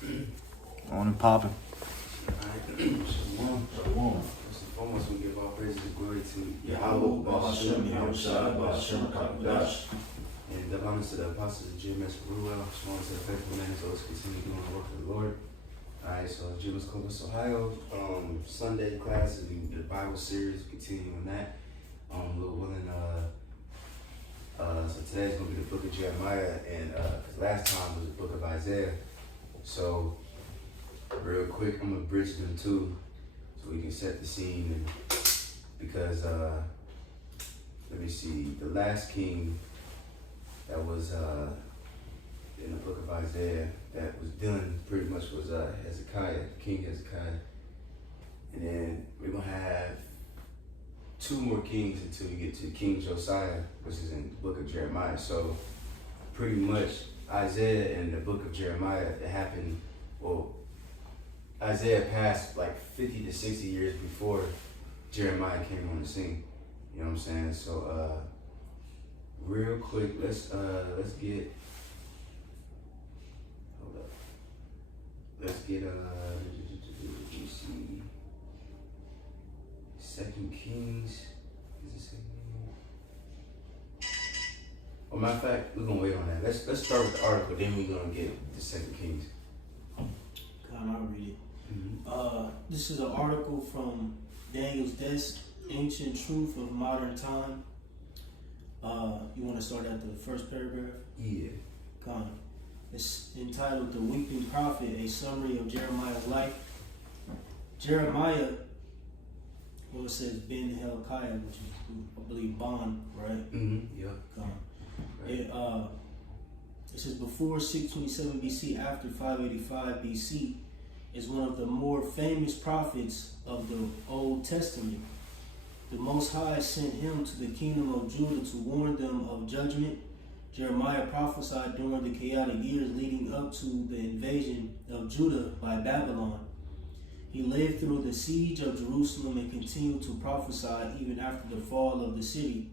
On and popping. Shalom. First and foremost, we give all praise and glory to Yahweh, Ba'ashem, Yahushua, Ba'ashem, Kakadash. and the honors to the apostles of Jim S. Ruel. Shalom to the faithful men as always continue doing the work of the Lord. Alright, so Jim S. Columbus, Ohio. Sunday class and the Bible series, continuing that. Lord willing, so today's gonna be the book of Jeremiah, and cause last time was the book of Isaiah. So real quick, I'm gonna bridge them too, so we can set the scene. And because let me see, the last king that was in the book of Isaiah that was done pretty much was Hezekiah, King Hezekiah, and then we're gonna have two more kings until we get to King Josiah, which is in the book of Jeremiah. So pretty much Isaiah and the book of Jeremiah, it happened, well, Isaiah passed like 50 to 60 years before Jeremiah came on the scene. You know what I'm saying? So real quick, let's get, hold up. Let's get let me see. Second Kings. Is it Second Kings? Well, matter of fact, we're gonna wait on that. Let's start with the article, then we're gonna get the Second Kings. I'll read it. This is an article from Daniel's Desk, Ancient Truth of Modern Time. You want to start at the first paragraph? Yeah. It's entitled The Weeping Prophet, a summary of Jeremiah's life. Jeremiah, well, it says Ben Hilkiah, which is, I believe, Bon, right? Mm-hmm. Yeah. Right. It says before 627 BC, after 585 BC, is one of the more famous prophets of the Old Testament. The Most High sent him to the kingdom of Judah to warn them of judgment. Jeremiah prophesied during the chaotic years leading up to the invasion of Judah by Babylon. He lived through the siege of Jerusalem and continued to prophesy even after the fall of the city.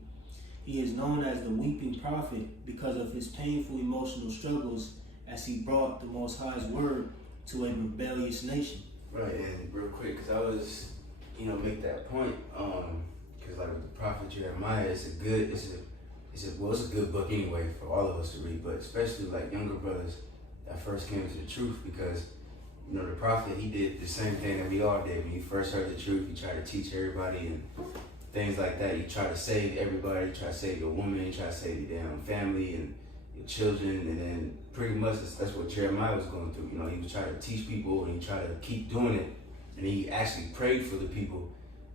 He is known as the Weeping Prophet because of his painful emotional struggles as he brought the Most High's word to a rebellious nation. Right, and real quick, because I was, make that point, because like with the prophet Jeremiah, it's a good book anyway for all of us to read, but especially like younger brothers that first came to the truth, because the prophet, he did the same thing that we all did. When he first heard the truth, he tried to teach everybody and things like that. He tried to save everybody. He tried to save your woman. He tried to save your damn family and your children. And then pretty much that's what Jeremiah was going through. He was trying to teach people and he tried to keep doing it. And he actually prayed for the people.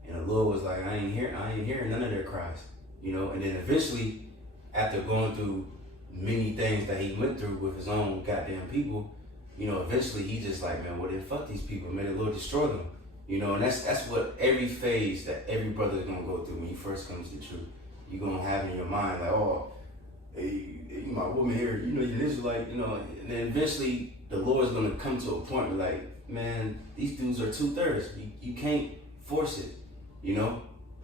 And the Lord was like, I ain't hearing none of their cries. And then eventually, after going through many things that he went through with his own goddamn people, eventually he just like, man, well then fuck these people, man, the Lord destroy them. And that's what every phase that every brother is gonna go through when you first come to the truth. You're gonna have in your mind like, oh, hey, my woman here, you're Israelite, and then eventually the Lord's gonna come to a point where like, man, these dudes are 2/3. You can't force it,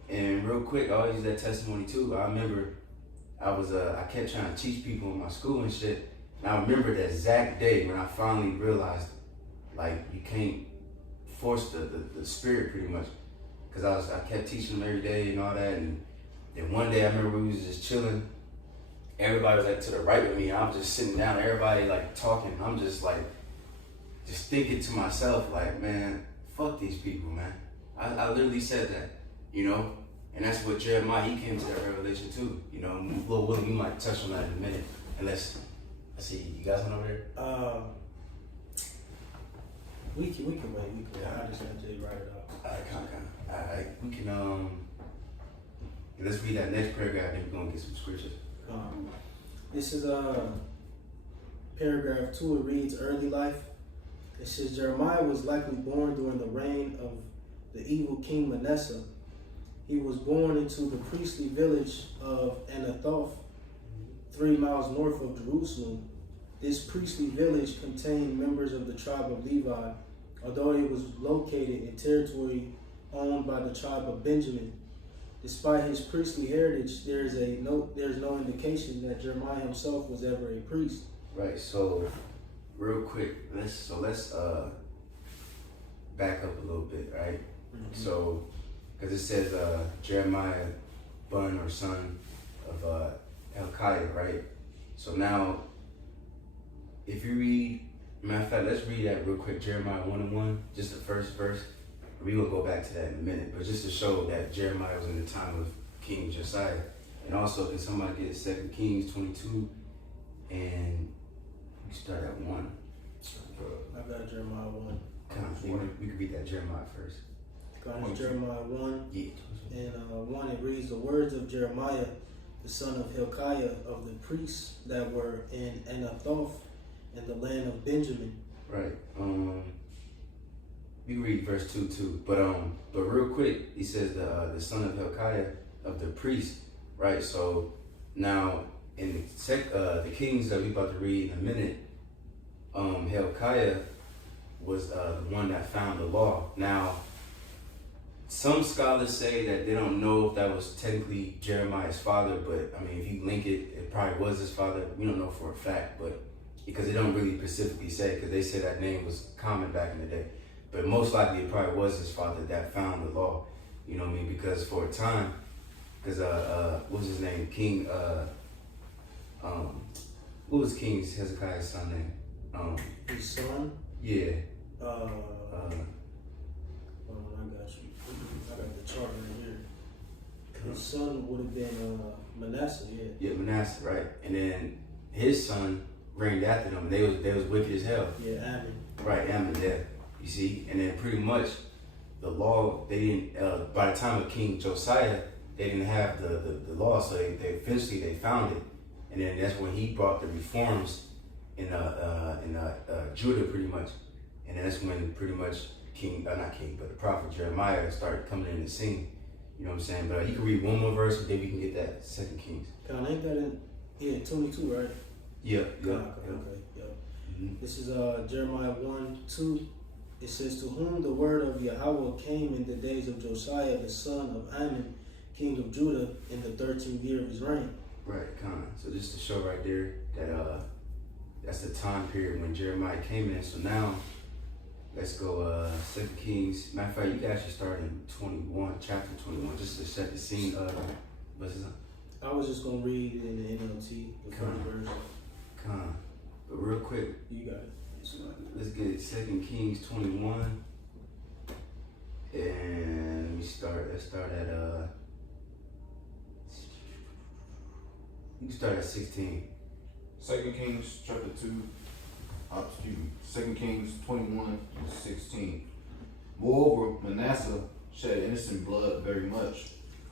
And real quick, I'll use that testimony too. I remember I kept trying to teach people in my school and shit. And I remember that exact day when I finally realized, like, you can't force the spirit pretty much. Because I kept teaching them every day and all that. And then one day I remember we was just chilling. Everybody was like to the right of me. I was just sitting down, everybody like talking. I'm just like, just thinking to myself, like, man, fuck these people, man. I literally said that, And that's what Jeremiah, he came to that revelation too. Lord willing, we might touch on that in a minute. Unless, I see, you guys went over there? We can wait. I just have to write it up. Alright, we can, let's read that next paragraph, then we're going to get some scriptures. This is paragraph 2. It reads, Early life. It says, Jeremiah was likely born during the reign of the evil king Manasseh. He was born into the priestly village of Anathoth, 3 miles north of Jerusalem. This priestly village contained members of the tribe of Levi, although it was located in territory owned by the tribe of Benjamin. Despite his priestly heritage, there's no indication that Jeremiah himself was ever a priest. Right, so real quick, let's back up a little bit, right? So, because it says Jeremiah, son or son of Hilkiah, right? So now, if you read, matter of fact, let's read that real quick, Jeremiah 1:1, just the first verse. We're going to go back to that in a minute, but just to show that Jeremiah was in the time of King Josiah. And also, can somebody get 2 Kings 22, and we start at 1. I got Jeremiah 1. We could read that Jeremiah first. Got Jeremiah 1. Yeah. And 1, it reads, the words of Jeremiah, the son of Hilkiah, of the priests that were in Anathoth, in the land of Benjamin. Right. We read verse 2 too. But real quick, he says the son of Hilkiah, of the priest. Right. So now in the Kings that we about to read in a minute, Hilkiah was the one that found the law. Now, some scholars say that they don't know if that was technically Jeremiah's father, but I mean, if you link it, it probably was his father. We don't know for a fact, but because they don't really specifically say, because they said that name was common back in the day. But most likely it probably was his father that found the law. You know what I mean? Because for a time, because what was his name? King, what was King Hezekiah's son name? His son? Yeah. I got you. I got the chart right here. His son would have been Manasseh, yeah. Yeah, Manasseh, right? And then his son reigned after them. They was wicked as hell. Yeah, Ammon. Right, Ammon, yeah. You see? And then pretty much the law, they didn't, by the time of King Josiah, they didn't have the law, so they eventually they found it. And then that's when he brought the reforms in Judah pretty much. And that's when pretty much the prophet Jeremiah started coming in the scene. You know what I'm saying? But you can read one more verse, and then we can get that 2 Kings. Ain't that in 22, right? Yeah. Okay, yeah. Mm-hmm. This is Jeremiah 1:2. It says, to whom the word of Yahweh came in the days of Josiah, the son of Ammon, king of Judah, in the 13th year of his reign. Right, so just to show right there that that's the time period when Jeremiah came in. So now, let's go 2 Kings. Matter of fact, you can actually start in chapter 21, just to set the scene of what's his name? I was just going to read in the NLT, the first verse. But real quick, you got it. Let's get 2 Kings 21. And let's start at you can start at 16. 2 Kings chapter 2, 2 Kings 21:16. Moreover, Manasseh shed innocent blood very much,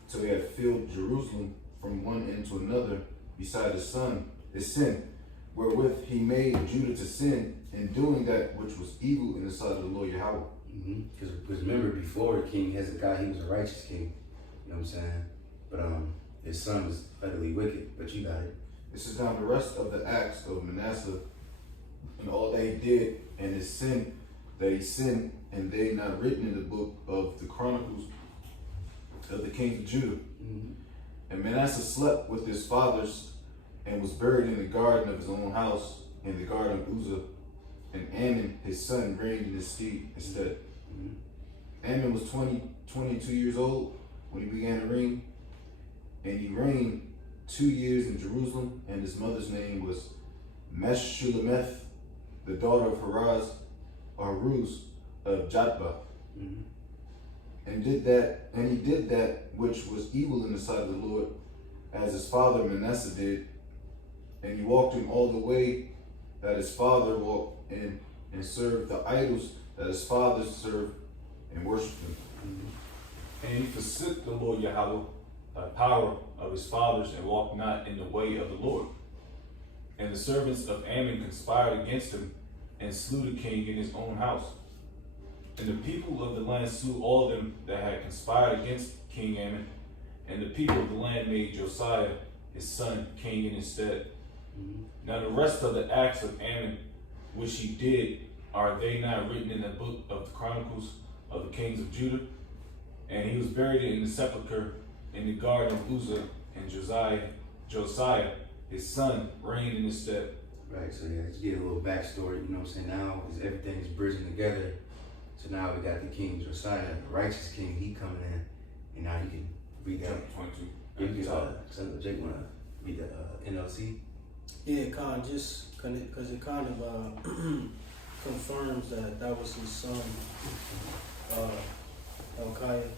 till he had filled Jerusalem from one end to another, beside his sin, wherewith he made Judah to sin, in doing that which was evil in the sight of the Lord Yahweh. Because remember, before King Hezekiah, he was a righteous king. You know what I'm saying? But his son was utterly wicked. But you got it. This is now the rest of the acts of Manasseh, and all that he did, and his sin that he sinned, and they not written in the book of the Chronicles of the kings of Judah. Mm-hmm. And Manasseh slept with his fathers, and was buried in the garden of his own house, in the garden of Uzzah. And Ammon, his son, reigned in his stead. Mm-hmm. Ammon was 22 years old when he began to reign, and he reigned 2 years in Jerusalem, and his mother's name was Meshullemeth, the daughter of Haruz of Jatbah. Mm-hmm. And he did that which was evil in the sight of the Lord, as his father Manasseh did, and he walked in all the way that his father walked in, and served the idols that his fathers served, and worshipped them. Mm-hmm. And he forsook the Lord Yahweh, the power of his fathers, and walked not in the way of the Lord. And the servants of Ammon conspired against him, and slew the king in his own house. And the people of the land slew all of them that had conspired against King Ammon. And the people of the land made Josiah, his son, king in his stead. Mm-hmm. Now the rest of the acts of Ammon, which he did, are they not written in the book of the Chronicles of the kings of Judah? And he was buried in the sepulchre in the garden of Uzzah, and Josiah, his son, reigned in his stead. Right, so yeah, let's get a little backstory, you know what I'm saying? Now, is everything's bridging together. So now we got the king Josiah, the righteous king, he coming in, and now you can read that. Chapter 22. You can, Jake wanna read the NLC? Yeah, just because it kind of confirms that was his son, Hilkiah.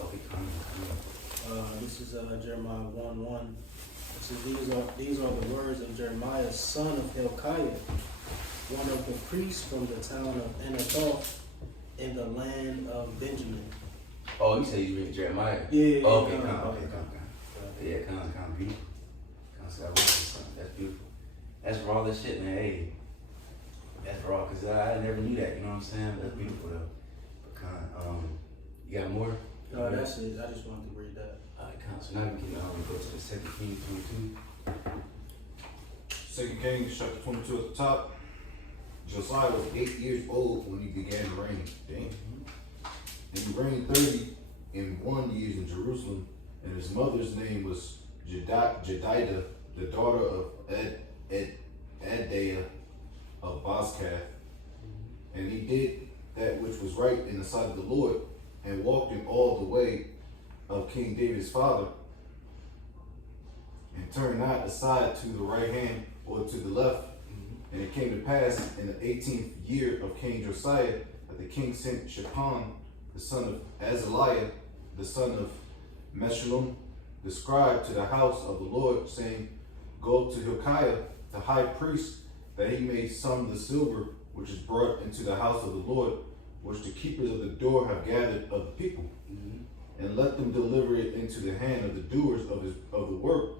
Okay, This is Jeremiah 1:1. It says, these are the words of Jeremiah, son of Hilkiah, one of the priests from the town of Anathoth in the land of Benjamin. Oh, you say you read Jeremiah? Yeah. Oh, okay, come. Yeah, come, beautiful. That's beautiful. That's raw as shit, man. Hey, that's raw, cause I never knew that. You know what I'm saying? That's beautiful though. But you got more? No, that's it. I just wanted to read that. Alright, so now we can go to the 2 Kings 22. 2 Kings chapter 22 at the top. Josiah was 8 years old when he began to reign. Damn. And he reigned 31 years in Jerusalem, and his mother's name was Jedidah, the daughter of Adaiah of Bozkath. And he did that which was right in the sight of the Lord, and walked in all the way of King David's father, and turned not aside to the right hand or to the left. And it came to pass in the 18th year of King Josiah that the king sent Shaphan, the son of Azaliah, the son of Meshullam, the scribe, to the house of the Lord, saying, Go to Hilkiah, the high priest, that he may sum the silver which is brought into the house of the Lord, which the keepers of the door have gathered of the people, and let them deliver it into the hand of the doers of the work,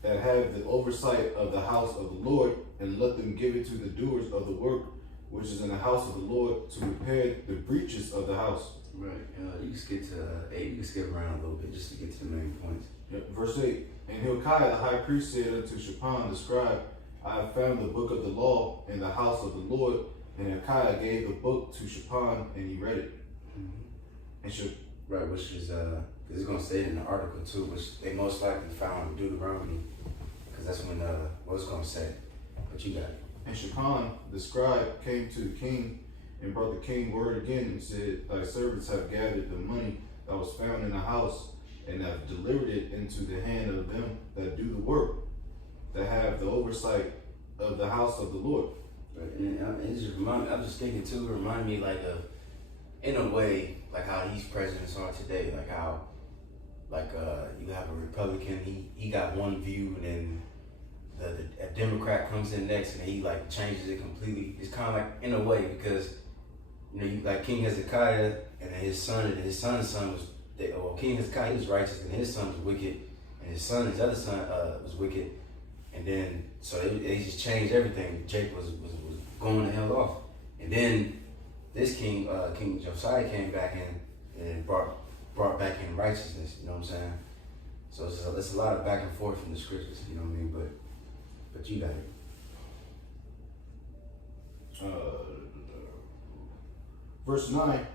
that have the oversight of the house of the Lord, and let them give it to the doers of the work which is in the house of the Lord, to repair the breaches of the house. Right. You can skip to 8. You can skip around a little bit just to get to the main points. Yep. Verse 8. And Hilkiah the high priest said unto Shaphan the scribe, I have found the book of the law in the house of the Lord. And Hilkiah gave the book to Shaphan, and he read it. And right, which is it's gonna say it in the article too, which they most likely found in Deuteronomy, because that's when what it's gonna say. But you got it. And Shaphan the scribe came to the king, and brought the king word again, and said, Thy servants have gathered the money that was found in the house, and have delivered it into the hand of them that do the work, that have the oversight of the house of the Lord. Right. And it just I'm just thinking too, remind me like of, in a way, like how these presidents are today, like how, you have a Republican, he got one view, and then a Democrat comes in next, and he like changes it completely. It's kind of like, in a way, because you like King Hezekiah, and then his son's son was, King Hezekiah, he was righteous, and his son was wicked, and his other son was wicked, and then so they just changed everything. Jake was going the hell off, and then this king Josiah came back in and brought back in righteousness. You know what I'm saying? So it's a lot of back and forth from the scriptures. You know what I mean? But you got it. Verse 9.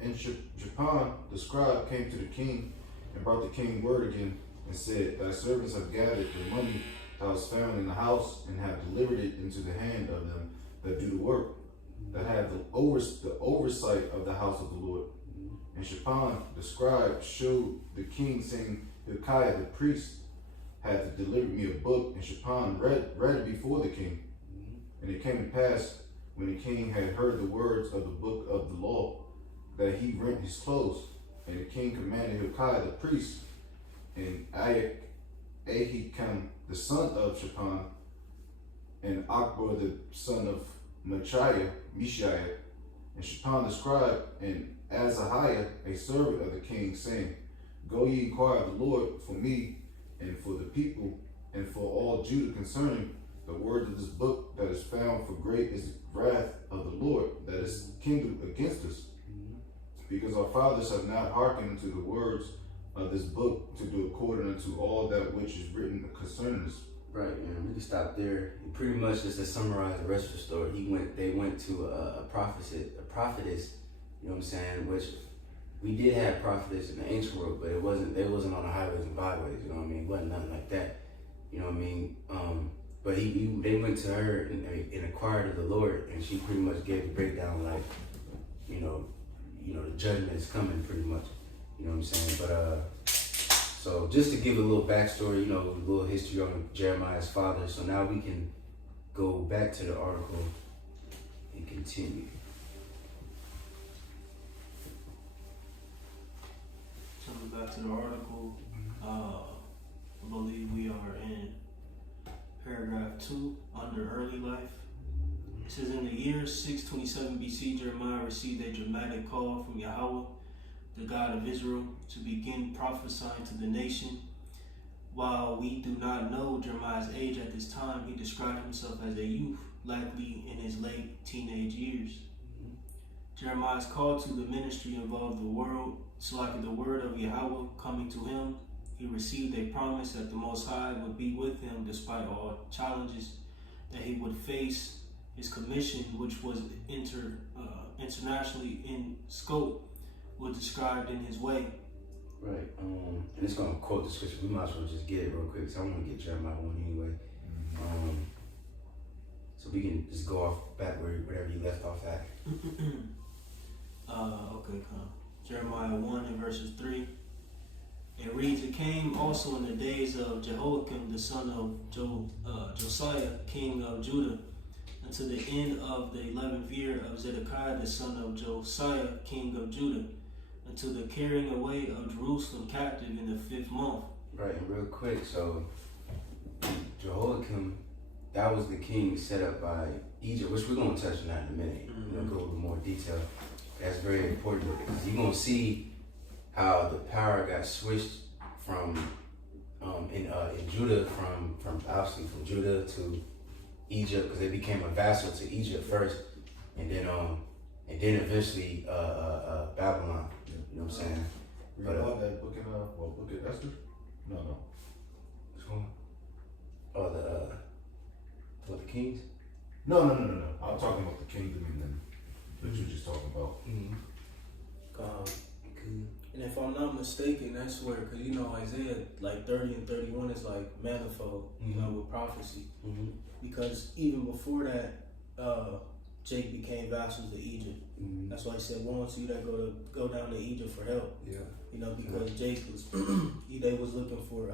And Shaphan the scribe came to the king, and brought the king word again, and said, Thy servants have gathered the money that was found in the house, and have delivered it into the hand of them that do the work, that have the oversight of the house of the Lord. And Shaphan the scribe showed the king, saying, Hilkiah the priest hath delivered me a book. And Shaphan read it before the king. And it came to pass, when the king had heard the words of the book of the law, that he rent his clothes. And the king commanded Hilkiah the priest, and Ahikam the son of Shaphan, and Akbor the son of Mishiah, and Shaphan the scribe, and Azahiah, a servant of the king, saying, Go ye inquire of the Lord for me, and for the people, and for all Judah concerning the words of this book that is found, for great is the wrath of the Lord that is kindled against us. Because our fathers have not hearkened unto the words of this book, to do according unto all that which is written concerning us. Right, and we can stop there. Pretty much just to summarize the rest of the story, they went to a prophetess, you know what I'm saying, which we did have prophetess in the ancient world, but they wasn't on the highways and byways, you know what I mean? It wasn't nothing like that. You know what I mean? But they went to her and inquired of the Lord, and she pretty much gave a breakdown like, you know, the judgment is coming pretty much. You know what I'm saying? But so just to give a little backstory, you know, a little history on Jeremiah's father. So now we can go back to the article and continue. Coming back to the article, I believe we are in paragraph 2 under early life. It says, in the year 627 BC, Jeremiah received a dramatic call from Yahweh, the God of Israel, to begin prophesying to the nation. While we do not know Jeremiah's age at this time, he described himself as a youth, likely in his late teenage years. Jeremiah's call to the ministry involved the word of Yahweh coming to him. He received a promise that the Most High would be with him despite all challenges that he would face. His commission, which was internationally in scope, was described in his way. Right. And it's going to quote the scripture. We might as well just get it real quick, because I want to get Jeremiah 1 anyway. So we can just go off back wherever you left off at. Okay, come. Jeremiah 1 and verses 3. It reads, it came also in the days of Jehoiakim, the son of Josiah, king of Judah, unto the end of the 11th year of Zedekiah, the son of Josiah, king of Judah, unto the carrying away of Jerusalem captive in the 5th month. Right, and real quick, so Jehoiakim, that was the king set up by Egypt, which we're going to touch on that in a minute. We're going to go into more detail. That's very important, because you're going to see how the power got switched from in Judah, from obviously from Judah to Egypt, because they became a vassal to Egypt first, and then eventually Babylon. You know what I'm saying? Read about that book in book of Esther? No. What's going on? Oh, the kings? No. I'm talking about the kingdom and that you're just talking about. And if I'm not mistaken, that's where, because you know Isaiah like 30 and 31 is like manifold, you know, with prophecy. Because even before that, Jake became vassals to Egypt. That's why he said, "Woe unto you that go down to Egypt for help." Yeah. You know, because Jake was they was looking for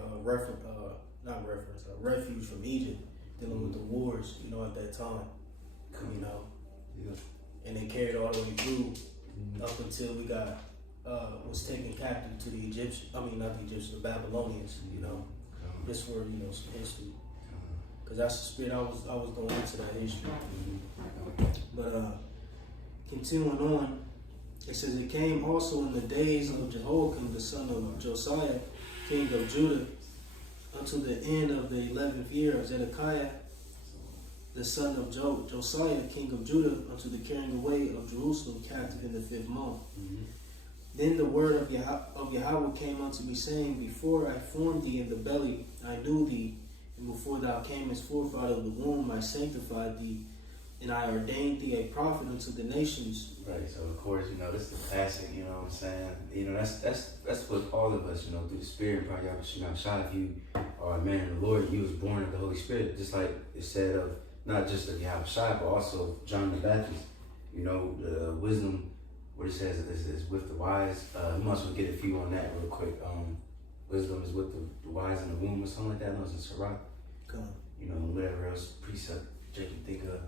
refuge from Egypt, dealing with the wars. You know, at that time. You know. Yeah. And they carried all the way through up until we got was taken captive to the Egyptians. I mean, not the Egyptians, the Babylonians. You know, just for some history. Because that's the spirit I was going into that history. But continuing on, it says, it came also in the days of Jehoiakim, the son of Josiah, king of Judah, unto the end of the 11th year of Zedekiah, the son of Josiah, king of Judah, unto the carrying away of Jerusalem captive in the 5th month. Then the word of Yahweh came unto me, saying, before I formed thee in the belly, I knew thee, and before thou camest forth out of the womb, I sanctified thee, and I ordained thee a prophet unto the nations. Right. So of course, you know, this is the classic. You know what I'm saying? You know, that's what all of us, you know, through the Spirit. Probably if you are a man of the Lord, you was born of the Holy Spirit, just like it said of not just of Yahushua, but also of John the Baptist. You know, the wisdom. What it says is with the wise. We must get a few on that real quick. Wisdom is with the wise in the womb or something like that. No, it's in Sirach. You know, whatever else precept you can think of.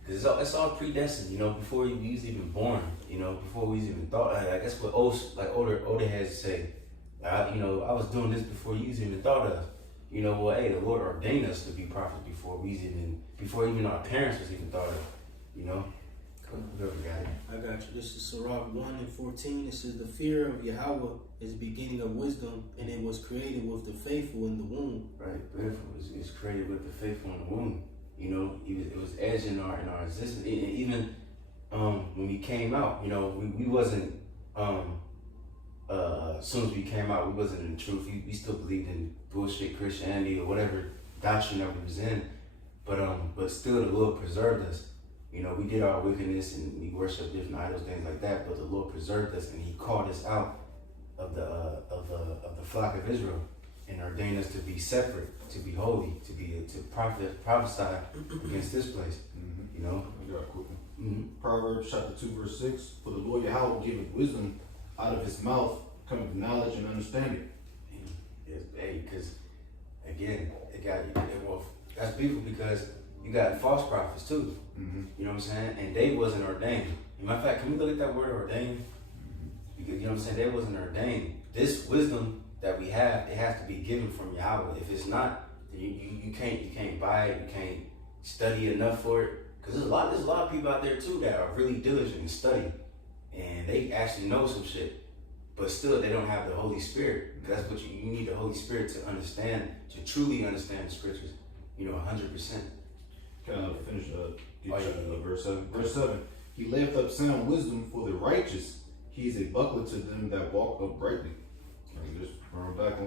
Because it's all predestined, you know, before we was even born, you know, before we was even thought. Like that's what older heads say. Like, you know, I was doing this before you was even thought of. You know, well, hey, the Lord ordained us to be prophets before even our parents was even thought of. You know. Whoever got it. I got you. This is Sirach 1 and 14. It says, the fear of Yahweh is the beginning of wisdom, and it was created with the faithful in the womb. Right, beautiful. It's created with the faithful in the womb. You know, it was edged in our existence. Even when we came out, you know, we wasn't. As soon as we came out, we wasn't in the truth. We still believed in bullshit Christianity or whatever doctrine that we was in. But still, the Lord preserved us. You know, we did our wickedness and we worshiped different idols, things like that. But the Lord preserved us, and He called us out of the flock of Israel. and ordained us to be separate, to be holy, to prophesy against this place. Mm-hmm. You know. I got a quick one. Mm-hmm. Proverbs chapter 2 verse 6. For the Lord Yahweh giveth wisdom, out of his mouth cometh knowledge and understanding. Hey, because again, well, that's beautiful because you got false prophets too. Mm-hmm. You know what I'm saying? And they wasn't ordained. As a matter of fact, can we look at that word ordained? Because you know what I'm saying, they wasn't ordained. This wisdom that we have, it has to be given from Yahweh. If it's not, then you can't buy it. You can't study enough for it. Because there's a lot of people out there too that are really diligent and study, and they actually know some shit, but still they don't have the Holy Spirit. Because that's what you need, the Holy Spirit to understand, to truly understand the scriptures. 100%. Can I finish yeah. verse 7? Verse 7. He layeth up sound wisdom for the righteous. He is a buckler to them that walk uprightly. Like just referring back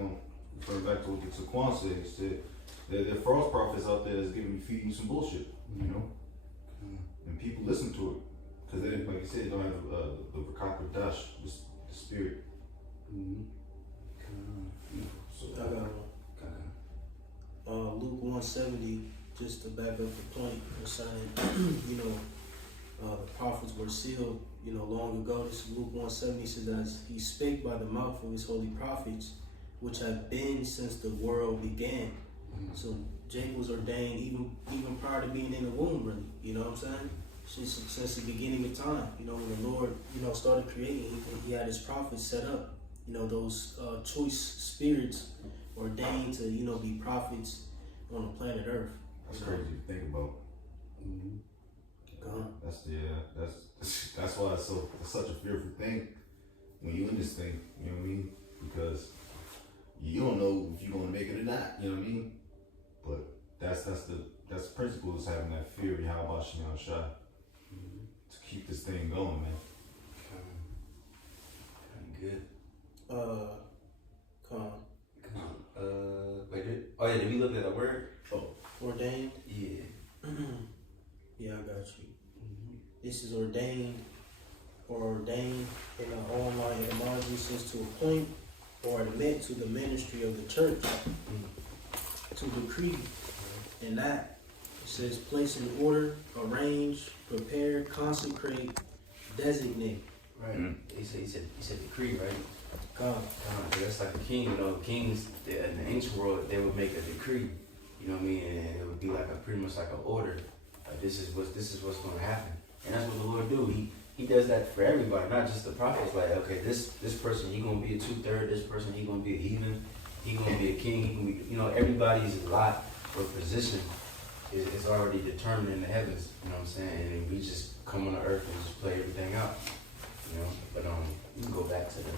to what the Taquan said. He said there are false prophets out there that's feeding you some bullshit, you know? And people listen to it because they, like I said, they don't have the Rakak Dash, the spirit. Mm-hmm. So I got one. Luke 170, just to back up the point concerning, the prophets were sealed, long ago. This is Luke 170 says, as he spake by the mouth of his holy prophets, which have been since the world began. Mm-hmm. So Jacob was ordained even prior to being in the womb, really. You know what I'm saying? Since the beginning of time. When the Lord, started creating, he had his prophets set up. Those choice spirits ordained to, be prophets on the planet Earth. that's crazy to think about. Mm-hmm. That's why it's such a fearful thing when you in this thing. You know what I mean? Because you don't know if you're gonna make it or not. You know what I mean? But that's the principle is having that fear of Yahweh Shem Shai to keep this thing going, man. Good. Did we look at a word? Ordained? Yeah. Yeah, I got you. This is ordained in the online etymology says to appoint or admit to the ministry of the church, to decree and act. It says place in order, arrange, prepare, consecrate, designate. Right. He said decree, right? God. That's like a king. Kings in the ancient world, they would make a decree. You know what I mean? And it would be like pretty much like an order. Like this is what's going to happen. And that's what the Lord do. He does that for everybody, not just the prophets. Like, okay, this person, he gonna be a 2/3. This person, he gonna be a heathen. He gonna be a king. He can be, everybody's lot or position is already determined in the heavens. You know what I'm saying? And we just come on the earth and just play everything out. But you can go back to the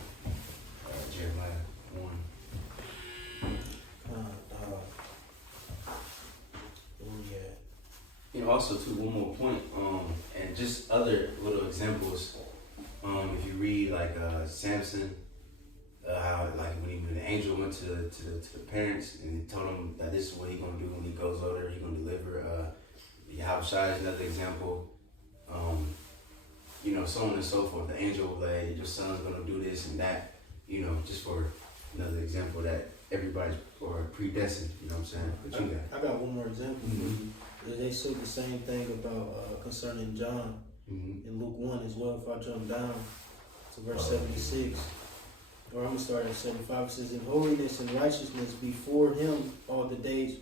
Jeremiah 1. Also too, one more point, and just other little examples. If you read like Samson, how like when the angel went to the parents and he told them that this is what he gonna do when he goes over there, he gonna deliver. Yahushua is another example. So on and so forth. The angel will like, your son's gonna do this and that. Just for another example that everybody's predestined. You know what I'm saying? But you got. I got one more example. Mm-hmm. They said the same thing about concerning John in Luke 1 as well. If I jump down to verse 76, or I'm gonna start at 75. It says, "In holiness and righteousness before Him all the days."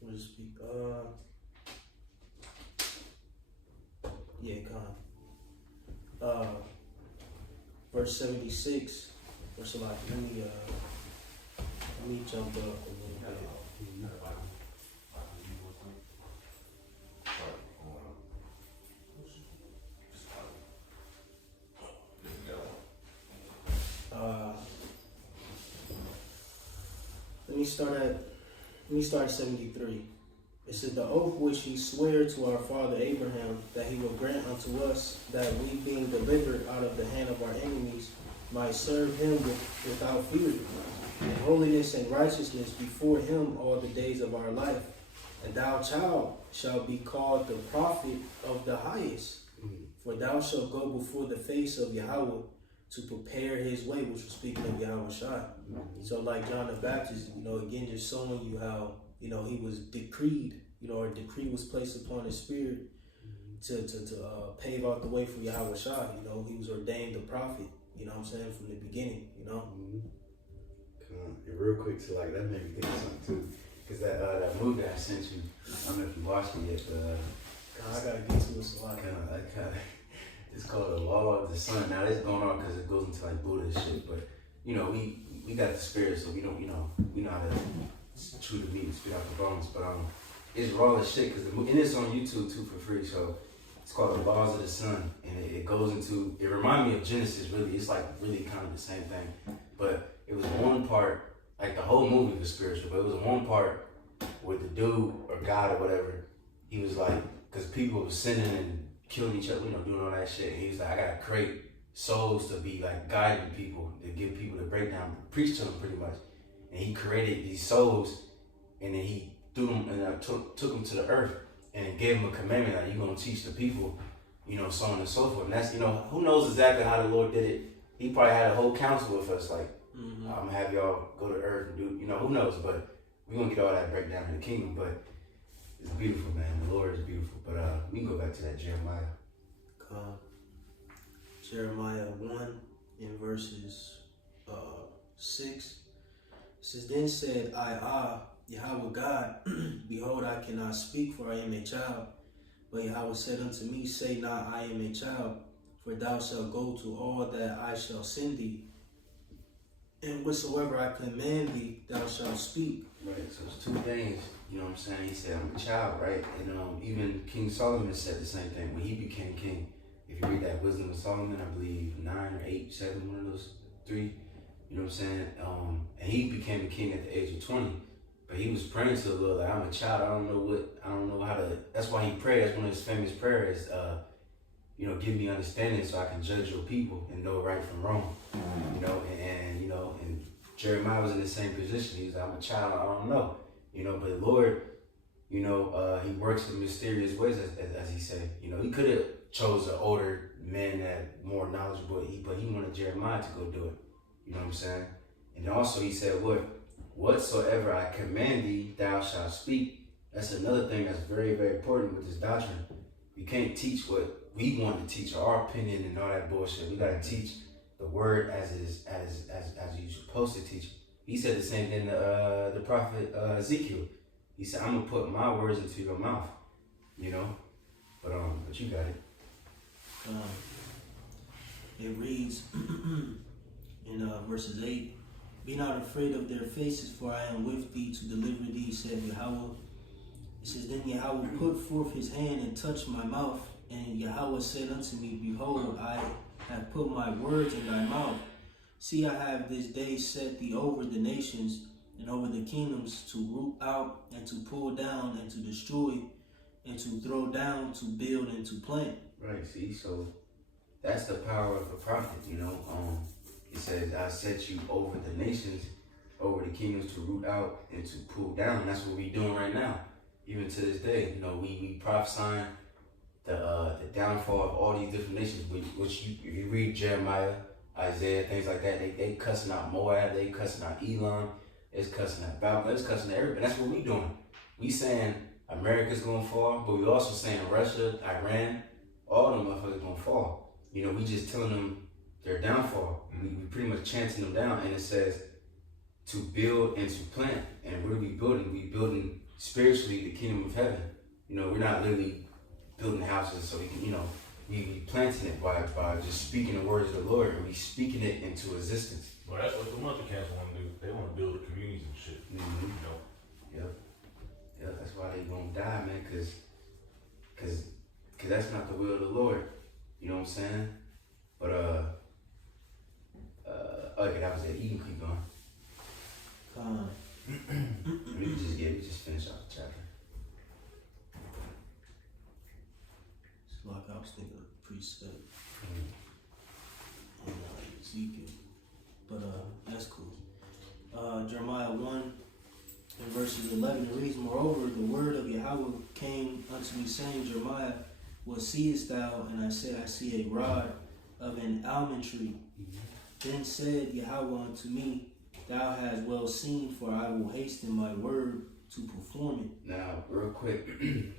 What is speak? Verse 76. Or so like, let me jump up a little bit. Let me start at 73. It says, the oath which he sware to our father Abraham, that he will grant unto us, that we being delivered out of the hand of our enemies, might serve him without fear, in holiness and righteousness before him all the days of our life. And thou, child, shalt be called the prophet of the highest. For thou shalt go before the face of Yahweh to prepare his way, which was speaking of Yahweh Shai. So like John the Baptist, again, just showing you how, he was decreed, or a decree was placed upon his spirit to pave out the way for Yahweh Shai. He was ordained a prophet, from the beginning, Come on. And real quick, so like that made me think of something too. Cause that movie I sent you, I don't know if you watched it yet, but I gotta get to this a lot. it's called The Law of the Sun. Now this going on because it goes into like Buddhist shit, but we got the spirit, so we know how to chew the meat and spit out the bones. But it's raw as shit and it's on YouTube too for free. So it's called The Laws of the Sun, and it goes into. It reminded me of Genesis. Really, it's like really kind of the same thing, but it was one part. Like the whole movie was spiritual, but it was one part where the dude or God or whatever, he was like, because people were sinning and killing each other, doing all that shit. And he was like, I gotta create souls to be like guiding people, to give people the breakdown, preach to them pretty much. And he created these souls, and then he threw them and took them to the earth, and then gave them a commandment like you're gonna teach the people, so on and so forth. And that's who knows exactly how the Lord did it. He probably had a whole council with us like. I'm gonna have y'all go to earth and do, who knows, but we're gonna get all that breakdown in the kingdom. But it's beautiful, man. The Lord is beautiful. But we can go back to that Jeremiah. Jeremiah 1 in verses 6. It says, Then said I, Yahweh God, behold, I cannot speak, for I am a child. But Yahweh said unto me, Say not, I am a child, for thou shalt go to all that I shall send thee. And whatsoever I command thee, thou shalt speak. Right, so it's two things, what I'm saying? He said, I'm a child, right? And even King Solomon said the same thing when he became king. If you read that Wisdom of Solomon, I believe 9 or 8, 7, one of those three, you know what I'm saying? And he became a king at the age of 20. But he was praying to the Lord, like, I'm a child, I don't know how to, that's why he prayed. That's one of his famous prayers, give me understanding so I can judge your people and know right from wrong. And Jeremiah was in the same position. He was like, I'm a child, I don't know. But the Lord, he works in mysterious ways, as he said. He could have chose an older man that more knowledgeable, but he wanted Jeremiah to go do it. You know what I'm saying? And also he said, whatsoever I command thee, thou shalt speak. That's another thing that's very, very important with this doctrine. You can't teach what we want to teach, our opinion and all that bullshit. We gotta teach the word as you're supposed to teach. He said the same thing to the prophet Ezekiel. He said, I'm gonna put my words into your mouth. But you got it. It reads in verses 8, Be not afraid of their faces, for I am with thee to deliver thee, said Yahweh. It says, Then Yahweh put forth his hand and touched my mouth. And Yahweh said unto me, Behold, I have put my words in thy mouth. See, I have this day set thee over the nations and over the kingdoms, to root out and to pull down and to destroy and to throw down, to build and to plant. Right, see, so that's the power of a prophet, It says, I set you over the nations, over the kingdoms, to root out and to pull down. That's what we're doing right now. Even to this day, we prophesying the downfall of all these different nations, which if you read Jeremiah, Isaiah, things like that, they cussing out Moab, they cussing out Elam, it's cussing out Babylon, it's cussing out everybody. That's what we doing. We saying America's gonna fall, but we also saying Russia, Iran, all them motherfuckers gonna fall. We just telling them their downfall. We pretty much chanting them down, and it says to build and to plant. And what are we building? We building spiritually the kingdom of heaven. We're not literally building houses so we can, we planting it by just speaking the words of the Lord, and we speaking it into existence. Well, that's what the Muncher Cats want to do. They want to build communities and shit. Yep, that's why they gonna die, man, cause that's not the will of the Lord. You know what I'm saying? But okay, that was it. You can keep going. We just finish off the chapter. It's like I was thinking of precept on Ezekiel, but that's cool. Jeremiah 1 in verses 11 it reads, Moreover, the word of Yahweh came unto me, saying, Jeremiah, what seest thou? And I said, I see a rod of an almond tree. Then said Yahweh unto me, Thou hast well seen, for I will hasten my word to perform it. Now, real quick,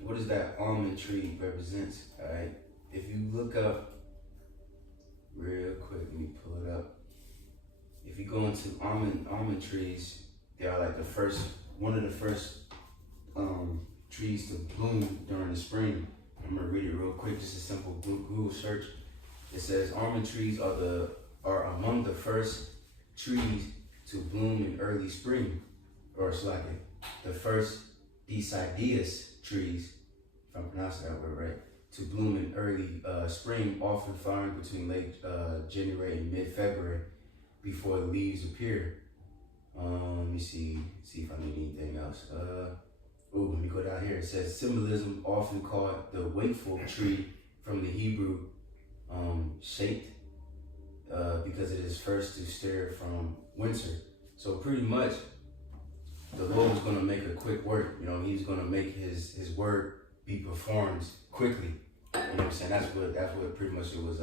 what does that almond tree represents? All right, if you look up real quick, let me pull it up. If you go into almond trees, they are like one of the first trees to bloom during the spring. I'm gonna read it real quick, just a simple Google search. It says almond trees are among the first trees to bloom in early spring, or it's like the first deciduous trees, if I'm pronouncing that word right, to bloom in early spring, often found between late January and mid-February before the leaves appear. Let me see if I need anything else. Let me go down here. It says symbolism, often called the wakeful tree from the Hebrew, shaped because it is first to stir from winter. So pretty much, the Lord was going to make a quick work. You know, He's going to make His word be performed quickly. You know what I'm saying? That's what pretty much it was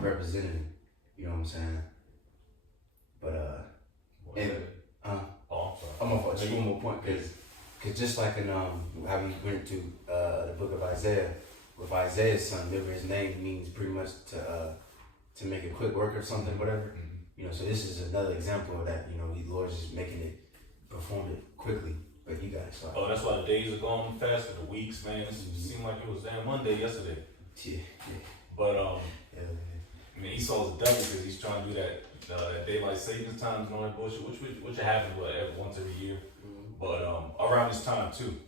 representing. You know what I'm saying? But I'm gonna just one more point, because just like in how we went to the book of Isaiah, with Isaiah's son, remember his name means pretty much to make a quick work or something, whatever. You know, so this is another example of that. You know, the Lord's just making it perform it quickly. But you guys, sorry. Oh, that's why the days are going faster. The weeks, man. It seemed like it was damn Monday yesterday. Yeah. But I mean, Esau's the devil because he's trying to do that daylight savings times and all that bullshit, which happens once every year. But around this time too.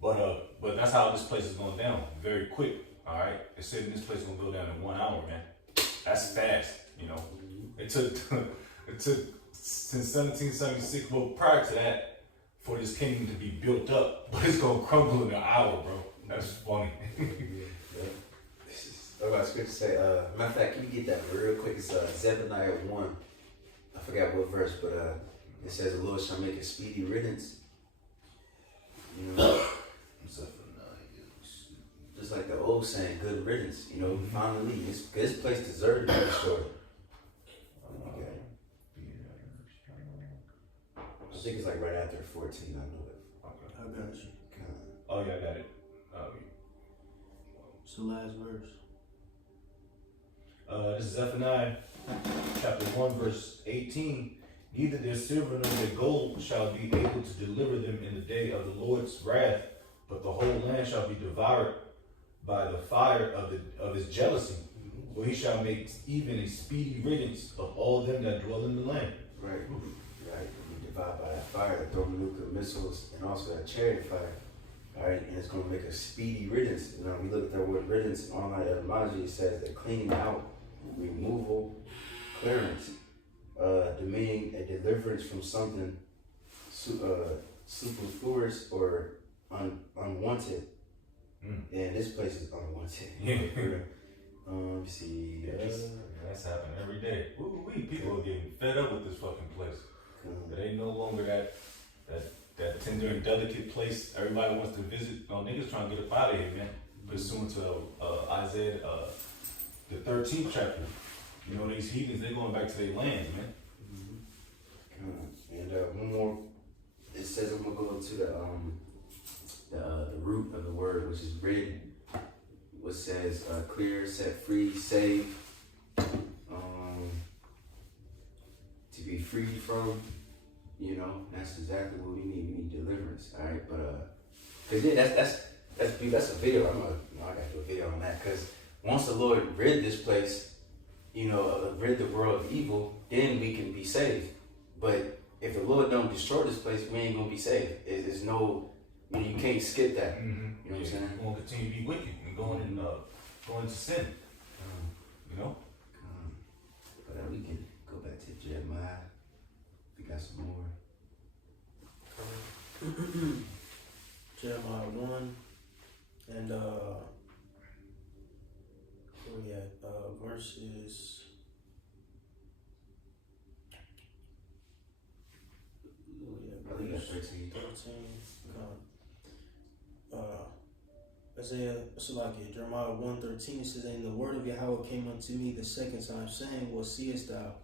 But that's how this place is going down, very quick. All right, they said this place is gonna go down in 1 hour, man. That's fast, you know. It took since 1776. Well, prior to that, for this kingdom to be built up, but it's gonna crumble in an hour, bro. That's funny. I was going to say, matter of fact, can you get that real quick? It's Zephaniah 1. I forgot what verse, but it says, the Lord shall make a speedy riddance. You know, just like the old saying, good riddance. You know, finally, this place deserved to be destroyed. Okay. I think it's like right after 14, I know it. Okay. I got you. Oh yeah, I got it. It's the last verse. This is Zephaniah chapter 1 verse 18. Neither their silver nor their gold shall be able to deliver them in the day of the Lord's wrath, but the whole land shall be devoured by the fire of his jealousy. For he shall make even a speedy riddance of all them that dwell in the land. Right. You divide by that fire, the thermonuclear missiles, and also that chariot fire. All right, and it's going to make a speedy riddance. You know, we look at that word riddance in online etymology. It says the cleaning out, removal, clearance, demeaning a deliverance from something superfluous or unwanted. And this place is unwanted. Let me see. That's happening every day. People are getting fed up with this fucking place. It ain't no longer that tender and delicate place everybody wants to visit. No, niggas trying to get up out of here, man. Pursuant to Isaiah, the 13th chapter. You know, these heathens, they're going back to their lands, man. And one more, it says I'm gonna go into the root of the word, which is rid, which says clear, set free, save, to be freed from. You know, that's exactly what we need. We need deliverance, all right. But cause yeah, that's a video. I gotta do a video on that. Cause once the Lord rid this place, you know, rid the world of evil, then we can be saved. But if the Lord don't destroy this place, we ain't gonna be saved. There's no, you can't skip that. You know what I'm saying? We're gonna continue to be wicked and going into sin. You know. But we can go back to Jeremiah. We got some more. Jeremiah 1 and where we at? Verses. I think that's 13. 13. Jeremiah 1:13, it says, and the word of Yahweh came unto me the second time, saying, what seest thou?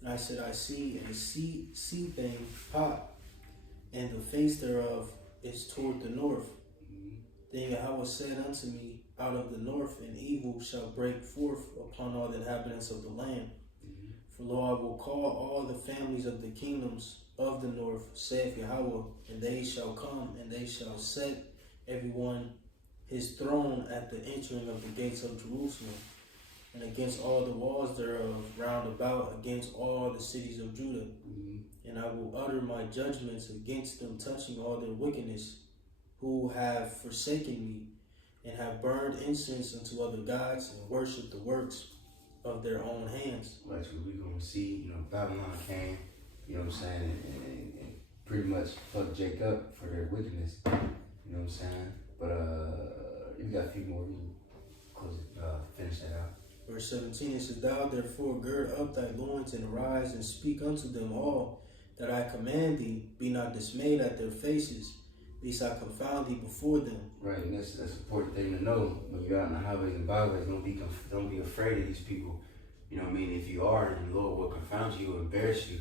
And I said, I see a sea thing hot, and the face thereof is toward the north. Then Yahweh said unto me, out of the north an evil shall break forth upon all the inhabitants of the land. For lo, I will call all the families of the kingdoms of the north, saith Yahweh, and they shall come, and they shall set everyone his throne at the entering of the gates of Jerusalem, and against all the walls thereof round about, against all the cities of Judah. And I will utter my judgments against them, touching all their wickedness, who have forsaken me, and have burned incense unto other gods, and worshipped the works of their own hands. Like we're gonna see, Babylon came, you know what I'm saying, and pretty much fuck Jacob for their wickedness. You know what I'm saying? But you got a few more. We can close it, finish that out. Verse 17, it says, thou therefore gird up thy loins and arise and speak unto them all that I command thee. Be not dismayed at their faces, lest I confound thee before them. Right, and that's an important thing to know when you're out in the highways and byways. Don't be afraid of these people. You know what I mean? If you are, then the Lord will confound you, will embarrass you.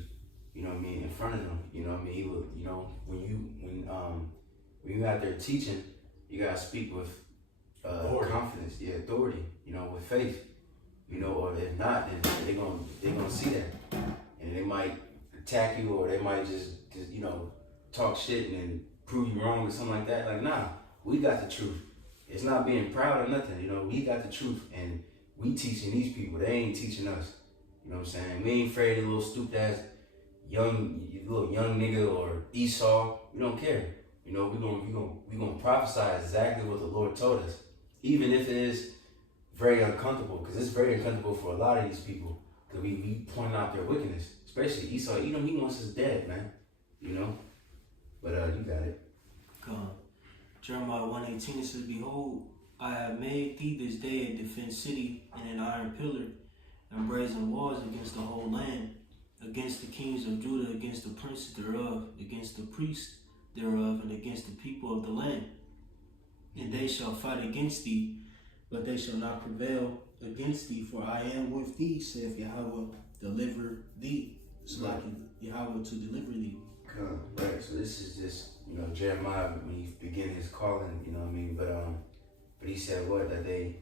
You know what I mean? In front of them. You know what I mean? He will. You know, when you're out there teaching, you gotta speak with confidence, authority. You know, with faith. You know, or if not, then they're gonna see that, and they might attack you, or they might just talk shit and prove you wrong or something like that. Like, nah, we got the truth. It's not being proud or nothing. You know, we got the truth, and we teaching these people. They ain't teaching us. You know what I'm saying? We ain't afraid of little stupid ass young nigga or Esau. We don't care. You know, we gonna prophesy exactly what the Lord told us, even if it is very uncomfortable, because it's very uncomfortable for a lot of these people, because we point out their wickedness, especially Esau. You know, he wants us dead, man. You know, but you got it. Jeremiah 1:18, it says, behold, I have made thee this day a defense city, and an iron pillar, and brazen walls against the whole land, against the kings of Judah, against the princes thereof, against the priests thereof, and against the people of the land. And they shall fight against thee, but they shall not prevail against thee, for I am with thee, saith Yahweh, deliver thee. It's like Yahweh to deliver thee. Right, so this is just, Jeremiah, when he began his calling, you know what I mean? But he said what? That they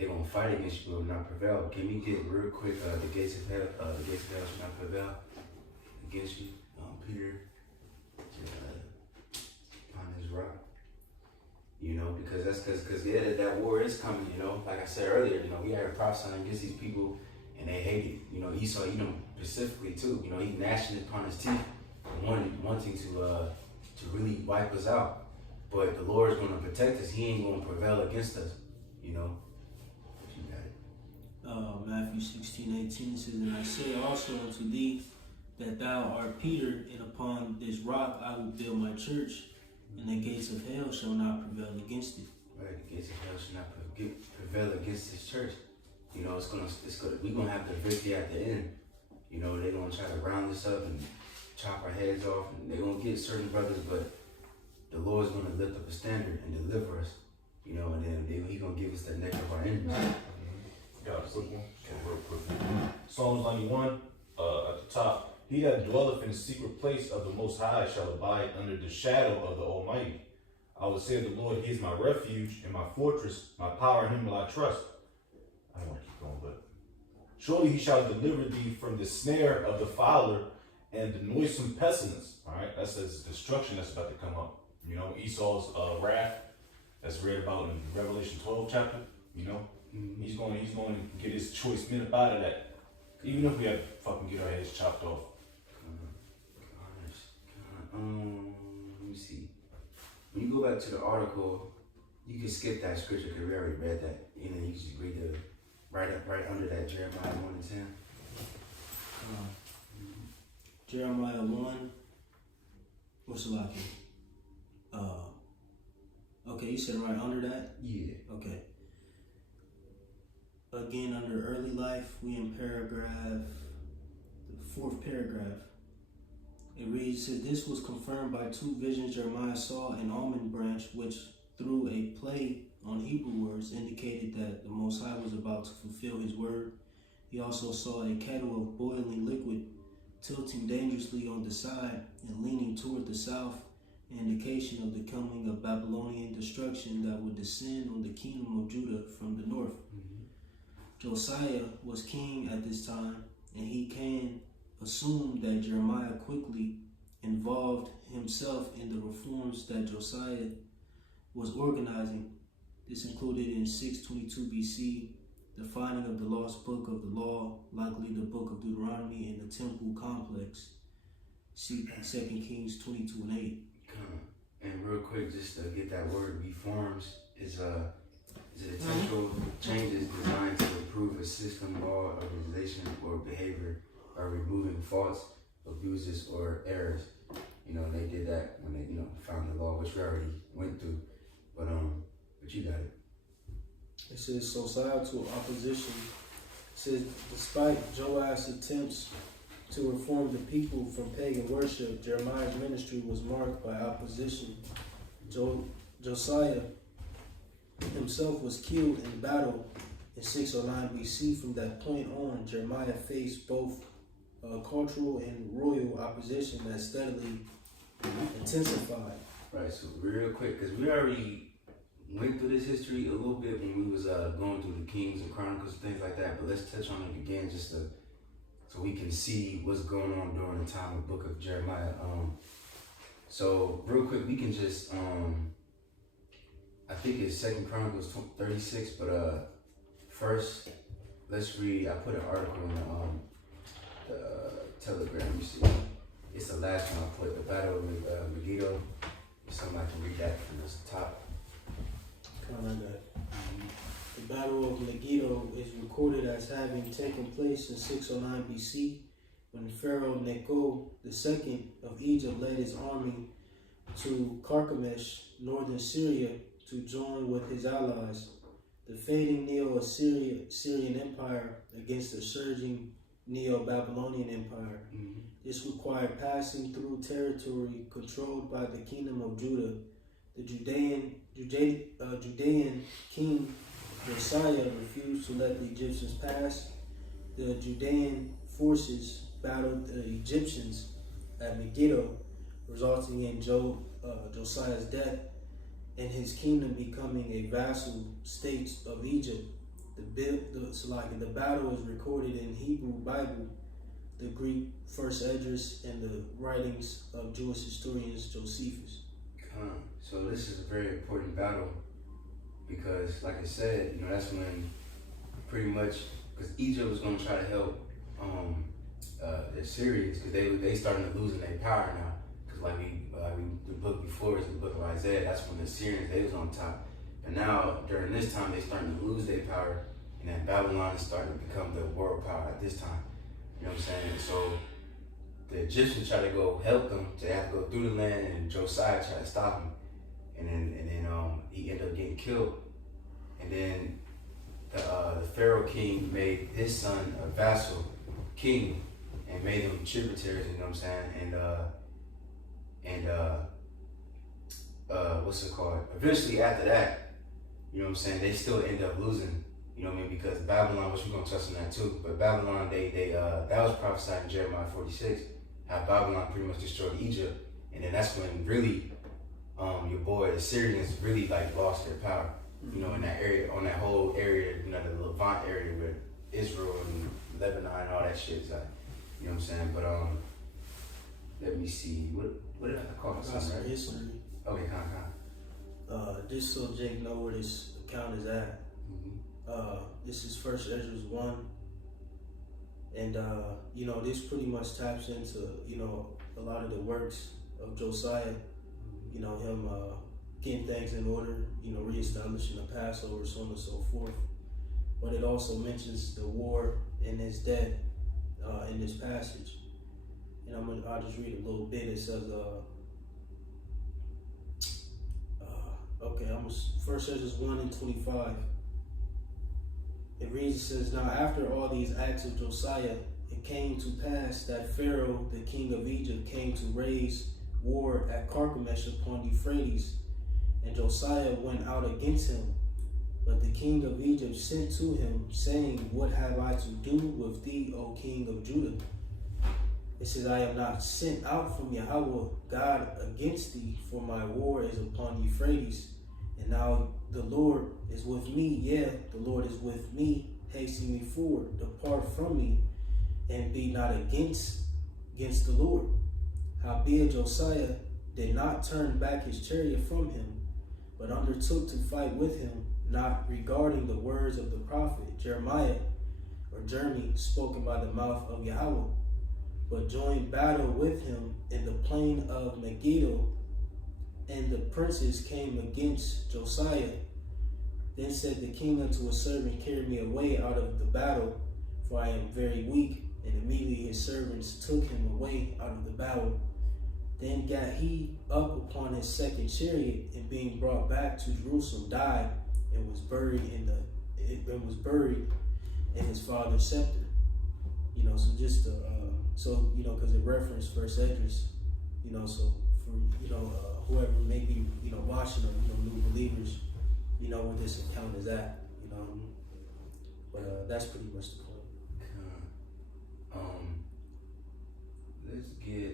gonna fight against you but not prevail. Can we get real quick, the gates of hell should not prevail against you, Peter, upon his rock. You know, because that war is coming, like I said earlier, we had prophesying against these people, and they hate it. Esau, specifically too, he gnashing upon his teeth, wanting to really wipe us out. But the Lord is going to protect us. He ain't going to prevail against us, You got it. Matthew 16:18 says, and I say also unto thee that thou art Peter, and upon this rock I will build my church, and the gates of hell shall not prevail against it. Right, the gates of hell shall not prevail against this church. We're gonna have the victory at the end. They're gonna try to round us up and chop our heads off, and they're gonna get certain brothers, but the Lord's gonna lift up a standard and deliver us. And then He's gonna give us the neck of our enemies. Got a quick one? Real quick. Psalms 91, at the top. He that dwelleth in the secret place of the Most High shall abide under the shadow of the Almighty. I will say of the Lord, He is my refuge and my fortress, my power, in Him will I trust. I don't want to keep going, but surely He shall deliver thee from the snare of the fowler and the noisome pestilence. All right, that says destruction that's about to come up. Esau's wrath that's read about in Revelation 12 chapter. He's going to get his choice men up out of that. Even if we have to fucking get our heads chopped off. Let me see. When you go back to the article, you can skip that scripture because we already read that. You just read the right under that Jeremiah 1:10. Jeremiah 1. What's the like? Okay, you said right under that? Yeah. Okay. Again, under early life, we in the fourth paragraph. It reads, says, this was confirmed by two visions Jeremiah saw an almond branch which through a play on Hebrew words indicated that the Most High was about to fulfill his word. He also saw a kettle of boiling liquid tilting dangerously on the side and leaning toward the south, an indication of the coming of Babylonian destruction that would descend on the kingdom of Judah from the north. Josiah was king at this time, and he can assume that Jeremiah quickly involved himself in the reforms that Josiah was organizing. This included in 622 BC, the finding of the lost book of the law, likely the book of Deuteronomy, in the temple complex. See 2 Kings 22 and 8. And real quick, just to get that word, reforms is intentional changes designed to improve a system, law, organization, or behavior by removing faults, abuses, or errors. They did that when they, found the law, which we already went through. But you got it. It says societal opposition. It says despite Joash's attempts to reform the people from pagan worship, Jeremiah's ministry was marked by opposition. Josiah himself was killed in battle in 609 BC. From that point on, Jeremiah faced both cultural and royal opposition that steadily intensified. Right, so real quick, because we already went through this history a little bit when we was going through the Kings and Chronicles and things like that, but let's touch on it again just so we can see what's going on during the time of the book of Jeremiah. So real quick, we can just, I think it's 2 Chronicles 36, but first, let's read, I put an article in the Telegram, you see. It's the last one I put, the Battle of Megiddo. If somebody can read that from the top. The Battle of Megiddo is recorded as having taken place in 609 BC when Pharaoh Necho II of Egypt led his army to Carchemish, northern Syria, to join with his allies, the fading Neo-Assyrian Empire against the surging Neo-Babylonian Empire. This required passing through territory controlled by the kingdom of Judah. The Judean king Josiah refused to let the Egyptians pass. The Judean forces battled the Egyptians at Megiddo, resulting in Josiah's death and his kingdom becoming a vassal state of Egypt. The battle is recorded in Hebrew Bible, the Greek First Esdras, and the writings of Jewish historians Josephus. So this is a very important battle because, like I said, that's when pretty much, because Egypt was going to try to help the Assyrians because they starting to losing their power now. Because the book before is the book of Isaiah. That's when the Assyrians, they was on top. And now during this time they starting to lose their power, and then Babylon is starting to become the world power at this time. You know what I'm saying? And so the Egyptians try to go help them. They have to go through the land, and Josiah tried to stop him. And then he ended up getting killed. And then the Pharaoh king made his son a vassal king and made them tributaries, you know what I'm saying? And what's it called? Eventually after that, you know what I'm saying, they still end up losing, you know what I mean? Because Babylon, which we're gonna touch on that too, but Babylon, that was prophesied in Jeremiah 46, how Babylon pretty much destroyed Egypt. And then that's when really the Assyrians really lost their power, in that area, on that whole area, the Levant area where Israel and Lebanon and all that shit is at, you know what I'm saying? But let me see, what did I call it? That's right? History. Okay, Just so Jake know where this account is at. This is First Esdras 1, and this pretty much taps into a lot of the works of Josiah. Him getting things in order, reestablishing the Passover, so on and so forth. But it also mentions the war and his death in this passage. And I'll just read a little bit. It says, First Esdras 1 and 25. It reads, it says, "Now after all these acts of Josiah, it came to pass that Pharaoh, the king of Egypt, came to raise war at Carchemish upon Euphrates, And Josiah went out against him. But the king of Egypt sent to him, saying, What have I to do with thee, O king of Judah? It says, I am not sent out from Yahweh God against thee, for my war is upon Euphrates. And now the Lord is with me, the Lord is with me. Hasten me forward, depart from me, and be not against the Lord. Howbeit Josiah did not turn back his chariot from him, but undertook to fight with him, not regarding the words of the prophet Jeremiah spoken by the mouth of Yahweh, but joined battle with him in the plain of Megiddo. And the princes came against Josiah. Then said the king unto his servant, Carry me away out of the battle, for I am very weak. And immediately his servants took him away out of the battle. Then got he up upon his second chariot, and being brought back to Jerusalem, died, and was buried in his father's scepter. So just because it referenced First Esdras, so for whoever may be watching or new believers, where this account is at, but that's pretty much the point. Let's get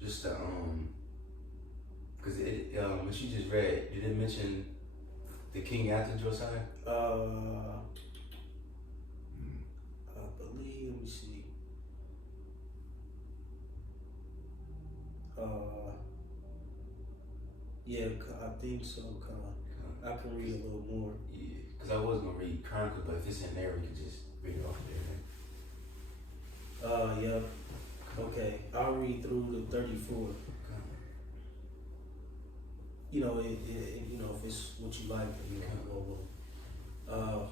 just because what you just read, did it mention the king after Josiah? I believe. Let me see. Yeah, I think so. I can read a little more. Yeah, because I was gonna read Chronicles, but if it's in there, we can just read it off there. Yeah. Okay, I'll read through the 34. If it's what you like,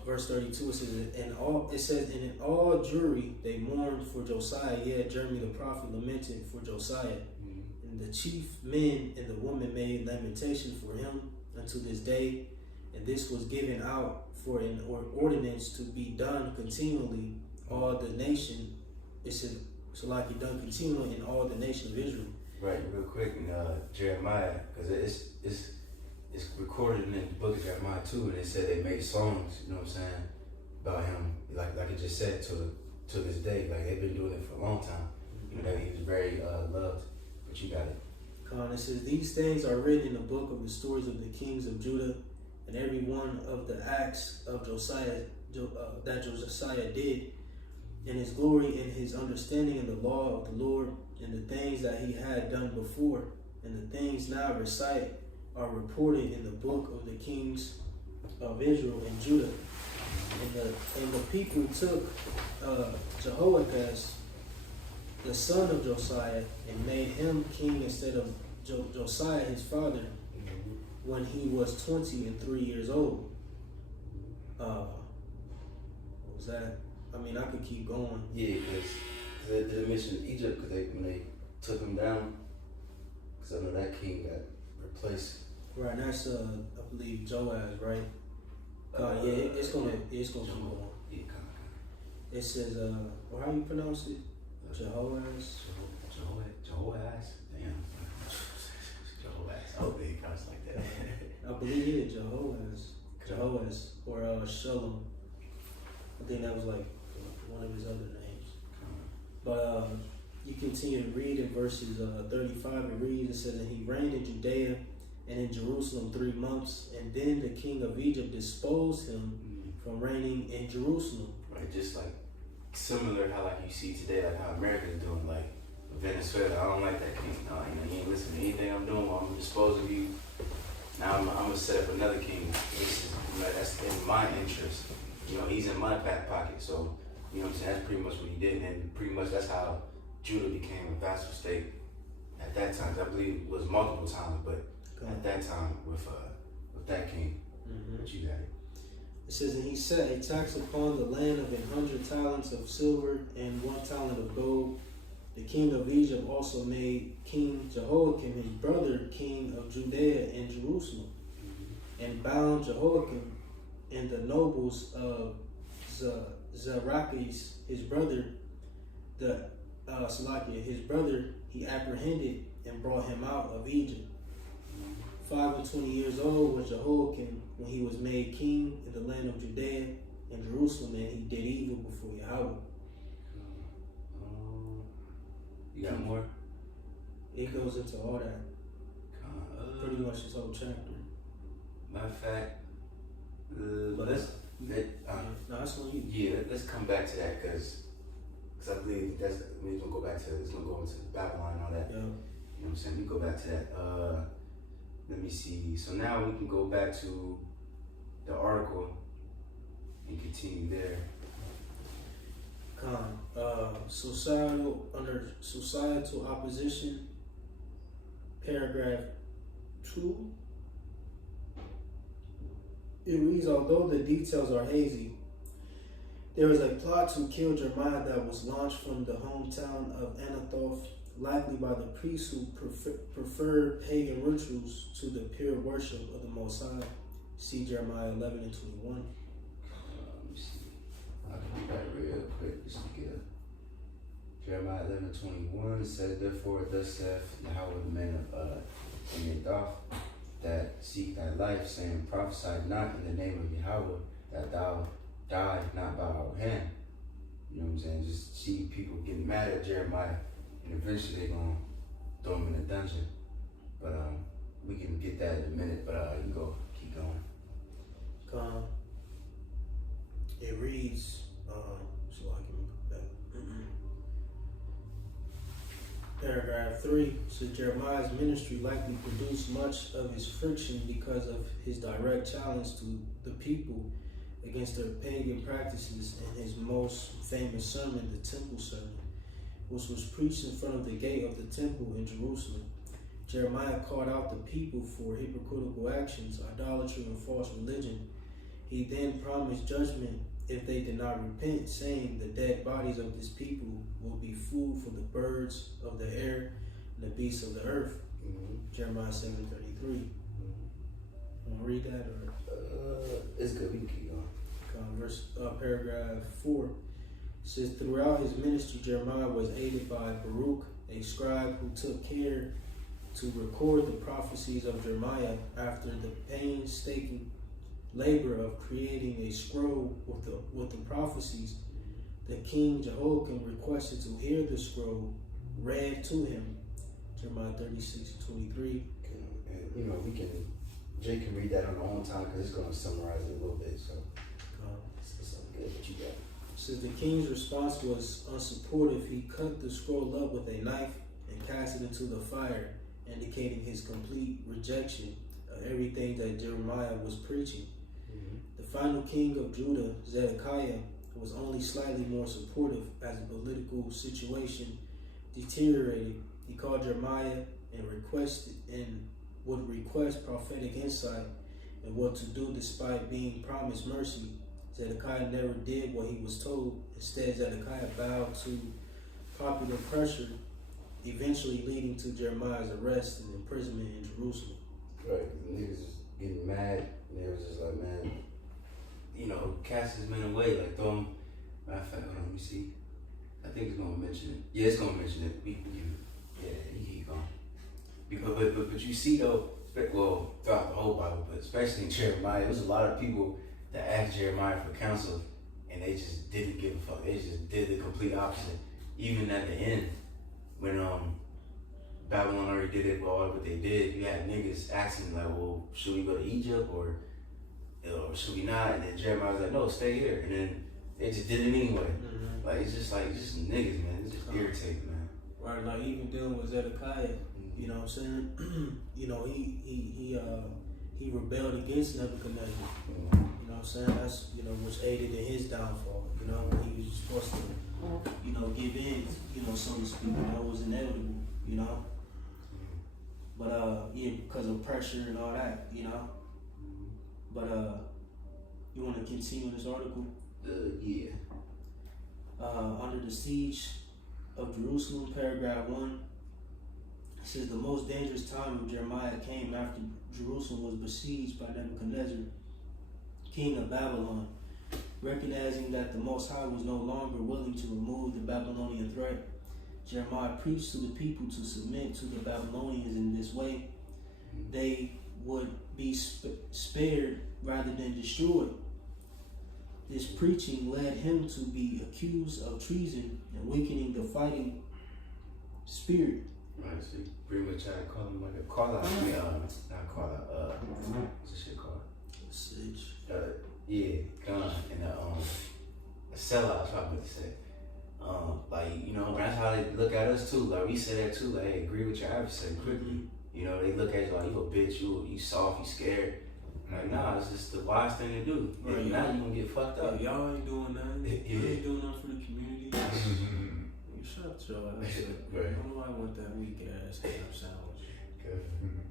verse 32, it says, and in all Jewry they mourned for Josiah. Jeremy the prophet lamented for Josiah. And the chief men and the women made lamentation for him unto this day. And this was given out for an ordinance to be done continually all the nation. It said, so like he done continually in all the nation of Israel. Right, real quick, in Jeremiah, because it's recorded in the book of Jeremiah too, and it said they made songs, about him, like it just said to this day, like they've been doing it for a long time. That he was very loved. But you got it. It says, these things are written in the book of the stories of the kings of Judah, and every one of the acts of Josiah that Josiah did, and his glory and his understanding in the law of the Lord, and the things that he had done before, and the things now recited are reported in the book of the kings of Israel and Judah. And the people took Jehoiakim, the son of Josiah, and made him king instead of Josiah his father, when he was 23 years old. What was that? I could keep going. Yeah, because they mentioned Egypt, because when they took him down, because I know that king got replaced. Right, and that's I believe Joaz, right? It's gonna keep going. Yeah, It says, how you pronounce it? Jehoaz. Jehoaz. Damn. Jehoaz. Oh, they kind of like that. I believe it, Jehoaz, or Shalom. I think that was like one of his other names. But you continue to read in verses 35. It reads, it says, and he reigned in Judea and in Jerusalem 3 months, and then the king of Egypt disposed him from reigning in Jerusalem. Right, just like similar how like you see today, like how America's doing, like Venezuela. I don't like that king. No, you ain't listening to anything I'm doing. I'm gonna dispose of you. Now I'm gonna set up another king. That's in my interest. He's in my back pocket. So what I'm saying, that's pretty much what he did, and pretty much that's how Judah became a vassal state at that time. I believe it was multiple times, but at that time with that king. But you got it. It says, and he set a tax upon the land of 100 talents of silver and 1 talent of gold. The king of Egypt also made King Jehoiakim his brother king of Judea and Jerusalem, and bound Jehoiakim and the nobles of Zarachis his brother, his brother he apprehended and brought him out of Egypt. 5 and 20 years old was Jehoiakim when he was made king in the land of Judea and Jerusalem, and he did evil before Yahweh. You got more? It goes into all that. Pretty much this whole chapter. Matter of fact, let's no, that's on you. yeah, let's come back to that because I believe it's gonna go back to it's gonna go into Babylon and all that. Yeah. You know what I'm saying? We go back to that. Let me see. So now we can go back to the article and continue there. Under societal opposition, paragraph 2. It reads, although the details are hazy, there was a plot to kill Jeremiah that was launched from the hometown of Anathoth, likely by the priests who preferred pagan rituals to the pure worship of the Most High. See Jeremiah 11 and 21. Let me see. I can do that real quick just to get Jeremiah 11:21 says, therefore, thus saith Yahweh, the man of Anathoth, that seek thy life, saying, prophesy not in the name of Yahweh, that thou die not by our hand. You know what I'm saying? Just see people getting mad at Jeremiah, and eventually they're going to throw him in a dungeon. But we can get that in a minute, but you go, keep going. It reads, so I can look back. Paragraph 3 says Jeremiah's ministry likely produced much of his friction because of his direct challenge to the people against their pagan practices in his most famous sermon, the Temple Sermon, which was preached in front of the gate of the temple in Jerusalem. Jeremiah called out the people for hypocritical actions, idolatry, and false religion. He then promised judgment if they did not repent, saying the dead bodies of this people will be food for the birds of the air and the beasts of the earth. Jeremiah 7:33. Want to read that? Or? It's good. We can keep going. Paragraph 4 says, throughout his ministry, Jeremiah was aided by Baruch, a scribe who took care to record the prophecies of Jeremiah after the painstaking labor of creating a scroll with the prophecies. The king Jehoiakim requested to hear the scroll read to him. Jeremiah 36:23. And Jay can read that on our own time because it's going to summarize it a little bit. So it's something good that you got. Since the king's response was unsupportive, he cut the scroll up with a knife and cast it into the fire, indicating his complete rejection of everything that Jeremiah was preaching. The final king of Judah, Zedekiah, was only slightly more supportive as the political situation deteriorated. He called Jeremiah and would request prophetic insight and what to do despite being promised mercy. Zedekiah never did what he was told. Instead, Zedekiah bowed to popular pressure, eventually leading to Jeremiah's arrest and imprisonment in Jerusalem. Right, the niggas was getting mad, and they was just like, man, cast his men away, like throw him. Matter of fact, hold on, let me see. I think it's gonna mention it. Yeah, it's gonna mention it. You keep going. But you see though, well, throughout the whole Bible, but especially in Jeremiah, there was a lot of people that asked Jeremiah for counsel, and they just didn't give a fuck. They just did the complete opposite. Even at the end, when Babylon already did it, well, what they did, you had niggas asking like, well, should we go to Egypt or should we not? And then Jeremiah was like, no, stay here. And then they just did it anyway. Like it's just niggas, man. It's just irritating, man. Right, like even dealing with Zedekiah, you know what I'm saying? He rebelled against Nebuchadnezzar. You know what I'm saying? That's which aided in his downfall. He was supposed to, give in, so to speak. That was inevitable, But because of pressure and all that, But you want to continue this article? Yeah. Under the siege of Jerusalem, paragraph 1 says the most dangerous time of Jeremiah came after Jerusalem was besieged by Nebuchadnezzar, king of Babylon. Recognizing that the Most High was no longer willing to remove the Babylonian threat, Jeremiah preached to the people to submit to the Babylonians in this way. They would be spared rather than destroyed. This preaching led him to be accused of treason and weakening the fighting spirit. Right, so you pretty much try to call him like a call out. Not call out, what's this shit called? Sitch. Yeah, gun and a sellout, that's what I meant to say. Like, you know, that's how they look at us too. Like, we say that too, like, hey, agree with your adversary quickly. You know, they look at you like, you a bitch, you soft, you scared. Like, nah, it's just the wise thing to do. Right, If not, you gonna get fucked up. Y'all ain't doing nothing. Yeah. You ain't doing nothing for the community. You shut your ass up. Right. Nobody want that weak ass ham sandwich,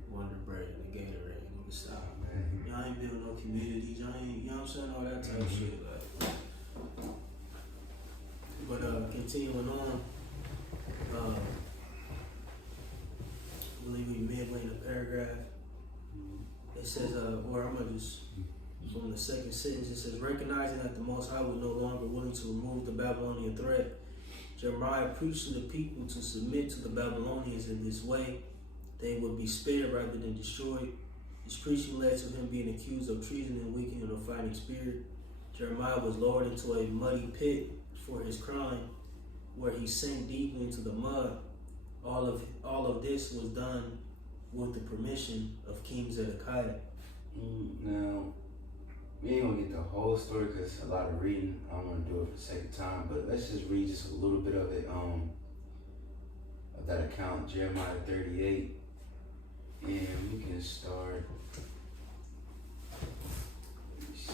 Wonder Bread, and the Gatorade. Nigga, stop, man. Y'all ain't building no communities. Y'all ain't, you know what I'm saying? All that type of shit. Like. But continuing on, I believe we midway in the paragraph. It says, or I'm gonna just from the second sentence. It says, recognizing that the Most High was no longer willing to remove the Babylonian threat, Jeremiah preached to the people to submit to the Babylonians in this way. They would be spared rather than destroyed. His preaching led to him being accused of treason and weakening the fighting spirit. Jeremiah was lowered into a muddy pit for his crime, where he sank deeply into the mud. All of this was done with the permission of King Zedekiah. Now, we ain't gonna get the whole story because a lot of reading. I don't want to do it for the sake of time, but let's just read just a little bit of it. Of that account, Jeremiah 38, and we can start. Let me see.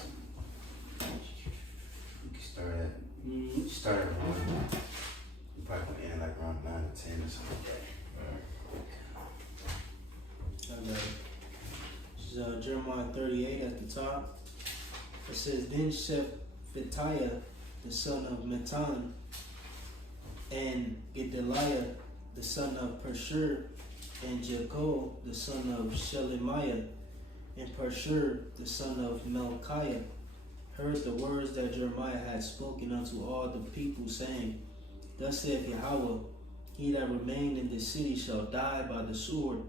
We can start at around. We probably gonna end like around 9 or 10 or something like that. This is Jeremiah 38 at the top. It says, then Shephatiah, the son of Mattan, and Gedaliah, the son of Pashur, and Jekyll, the son of Shelemiah, and Pashur, the son of Melchiah, heard the words that Jeremiah had spoken unto all the people, saying, thus saith Yahweh, he that remained in this city shall die by the sword,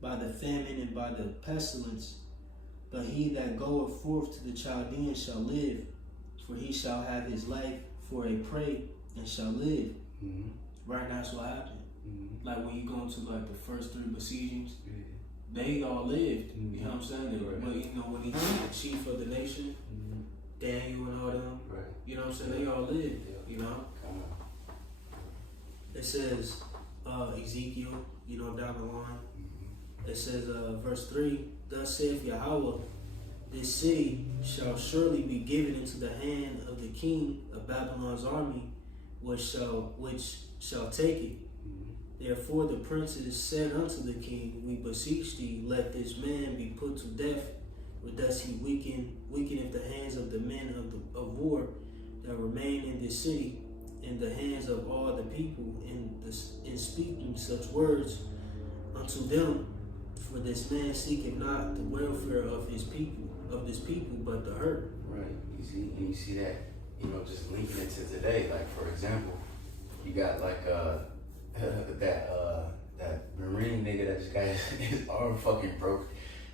by the famine, and by the pestilence. But he that goeth forth to the Chaldeans shall live, for he shall have his life for a prey, and shall live. Mm-hmm. Right now, that's what happened. Mm-hmm. Like when you go into like the first 3 besiegings, they all lived. Mm-hmm. You know what I'm saying? They, Right. But you know when he was the chief of the nation, Daniel and all them, Right. you know what I'm saying? They all lived. You know. Come on. It says, Ezekiel, you know, down the line. It says, verse 3, thus saith Yahweh, this city shall surely be given into the hand of the king of Babylon's army, which shall take it. Therefore the princes said unto the king, we beseech thee, let this man be put to death, for thus he weakeneth the hands of the men of war that remain in this city, in the hands of all the people, in speaking such words unto them. For this man seeketh not the welfare of this people, but the hurt. Right. You see that, you know, just linking it to today. Like for example, you got like that Marine nigga that just got his arm fucking broke.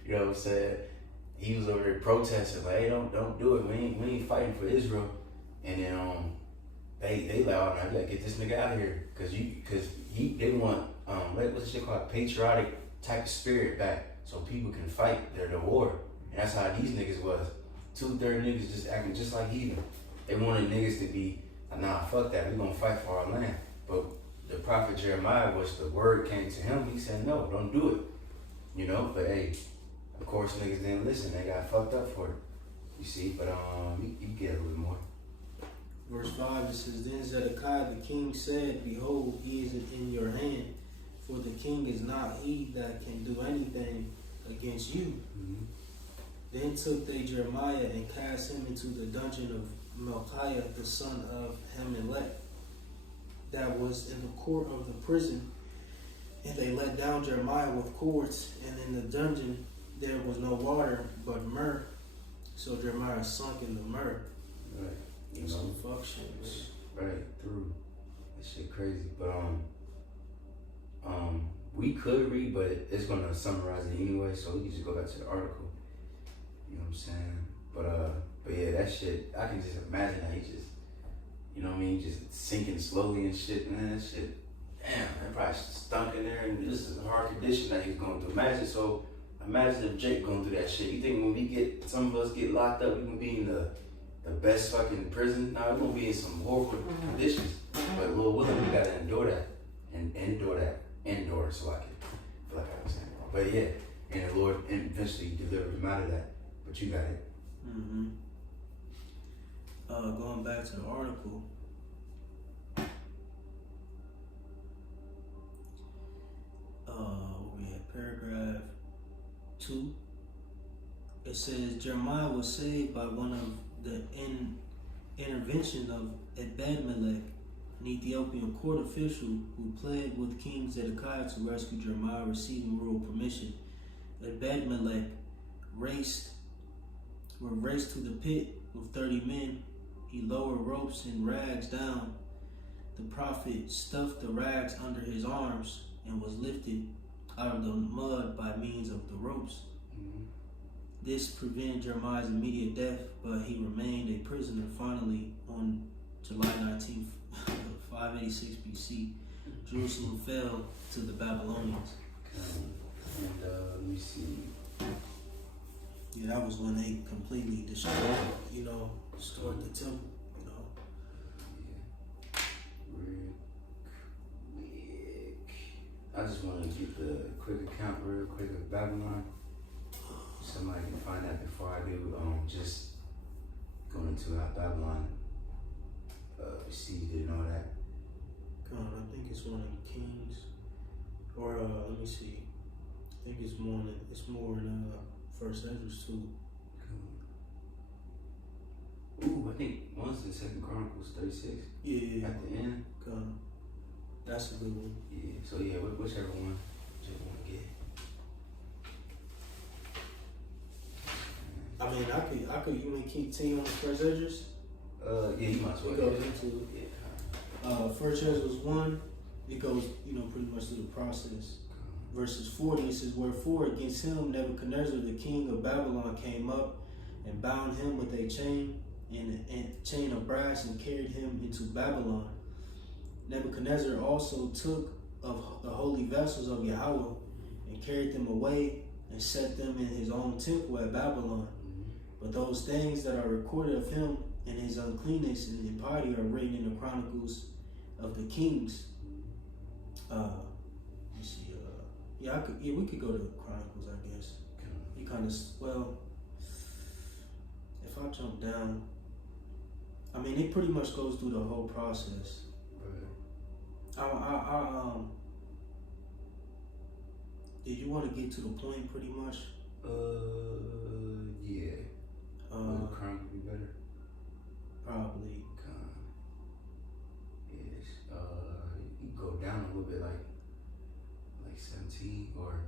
You know what I'm saying? He was over there protesting like, hey, don't do it. We ain't fighting for Israel. And then they like, oh, now you gotta get this nigga out of here, cause they want what's shit called patriotic type of spirit back, so people can fight their war. And that's how these niggas was. 2/3 niggas just acting just like heathen. They wanted niggas to be, nah, fuck that. We gonna fight for our land. But the prophet Jeremiah, was the word came to him, he said, no, don't do it. You know, but hey, of course niggas didn't listen. They got fucked up for it. You see, but you get a little bit more. Verse 5, it says, then Zedekiah the king said, behold, he is in your hand, for the king is not he that can do anything against you. Mm-hmm. Then took they Jeremiah and cast him into the dungeon of Melchiah the son of Hamelech, that was in the court of the prison. And they let down Jeremiah with cords, and in the dungeon there was no water but myrrh. So Jeremiah sunk in the myrrh. Right. You Some know, fuck shit, man. right through. That shit crazy. But we could read, but it's gonna summarize it anyway, so we can just go back to the article. You know what I'm saying? But yeah, that shit, I can just imagine how he just, you know what I mean, just sinking slowly and shit, man. That shit, damn, that probably stunk in there, and this is a hard condition that he's going through. Imagine if Jake going through that shit. You think when some of us get locked up, we gonna be in the best fucking prison? Nah, we're gonna be in some horrible conditions. But Lil Willie, we gotta endure that. And endure so I can feel like I was saying it wrong. But yeah, and the Lord eventually delivered him out of that. But you got it. Mm-hmm. Going back to the article. We had paragraph 2. It says Jeremiah was saved by one of the intervention of Ebed-Melech, an Ethiopian court official who pled with King Zedekiah to rescue Jeremiah, receiving royal permission. Ebed-Melech were raced to the pit with 30 men. He lowered ropes and rags down. The prophet stuffed the rags under his arms and was lifted out of the mud by means of the ropes. Mm-hmm. This prevented Jeremiah's immediate death, but he remained a prisoner. Finally, on July 19th, 586 BC, Jerusalem fell to the Babylonians. Let me see. Yeah, that was when they completely destroyed, destroyed the temple, Yeah. Real quick. I just want to get the quick account real quick of Babylon. Somebody can find that before I do. Just going into how Babylon received it and all that. I think it's one of the kings, or let me see. I think it's more in First Ezra's too. Cool. Ooh, I think one's in Second Chronicles 36. Yeah. At the end. That's a good one. Yeah. So yeah, whichever one get. I mean, I could. You want to keep team on First Ezra's? Yeah, you might as well. It goes into First Ezra's 1. It goes, pretty much through the process. Verses 40, it says, wherefore against him Nebuchadnezzar the king of Babylon came up and bound him with a chain and chain of brass and carried him into Babylon. Nebuchadnezzar also took of the holy vessels of Yahweh and carried them away and set them in his own temple at Babylon. But those things that are recorded of him and his uncleanness and impiety are written in the chronicles of the kings. Let's see. We could go to Chronicles, I guess. You kind of, if I jump down, I mean, it pretty much goes through the whole process. Did you want to get to the point pretty much? Yeah. Would Chronicle be better? Probably. Yes. You can go down a little bit, like 17 or.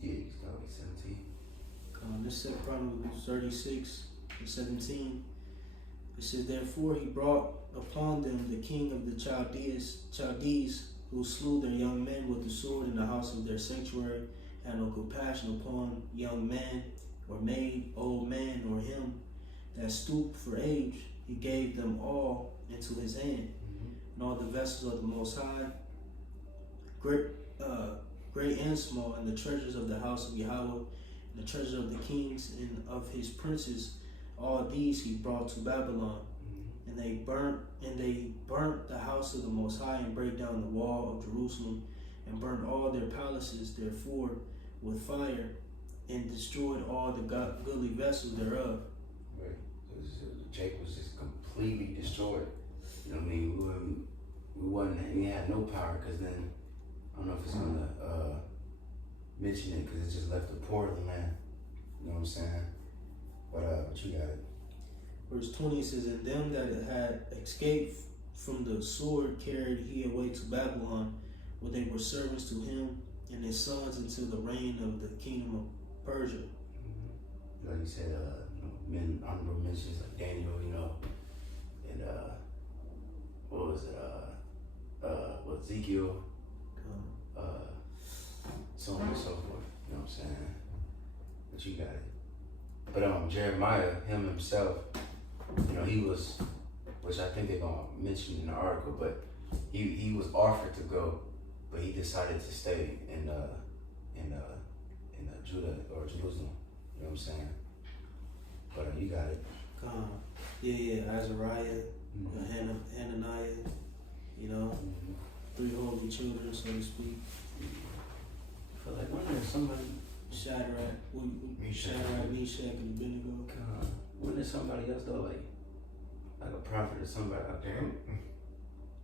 Yeah, you can start like 17. This said Chronicles 36 and 17. It says, therefore he brought upon them the king of the Chaldees, who slew their young men with the sword in the house of their sanctuary, had no compassion upon young man, or maid, old man, or him that stooped for age. He gave them all into his hand, and all the vessels of the Most High, great and small, and the treasures of the house of Yahweh, and the treasures of the kings and of his princes. All these he brought to Babylon, and they burnt the house of the Most High, and brake down the wall of Jerusalem, and burnt all their palaces therefore with fire, and destroyed all the goodly vessels thereof. Right. So Jake was just completely destroyed. You know what I mean? We had no power, because then I don't know if it's gonna mention it, because it just left the poor of the land. You know what I'm saying? But you got it. Verse 20 says, and them that had escaped from the sword carried he away to Babylon, where they were servants to him and his sons until the reign of the kingdom of Persia. Like you said, men honorable mentions like Daniel, and what was it? Ezekiel, Come. so on and so forth. You know what I'm saying? But you got it. But Jeremiah, him himself, you know, he was, which I think they're gonna mention in the article, but he was offered to go, but he decided to stay in Judah or Jerusalem. You know what I'm saying? But you got it. Come. Yeah, Azariah, Mm-hmm. Hananiah, you know, Mm-hmm. 3 holy children, so to speak. I feel like when there's somebody, Shadrach, Meshach. Meshach, and Abednego. when there's somebody else though, like a prophet or somebody out there.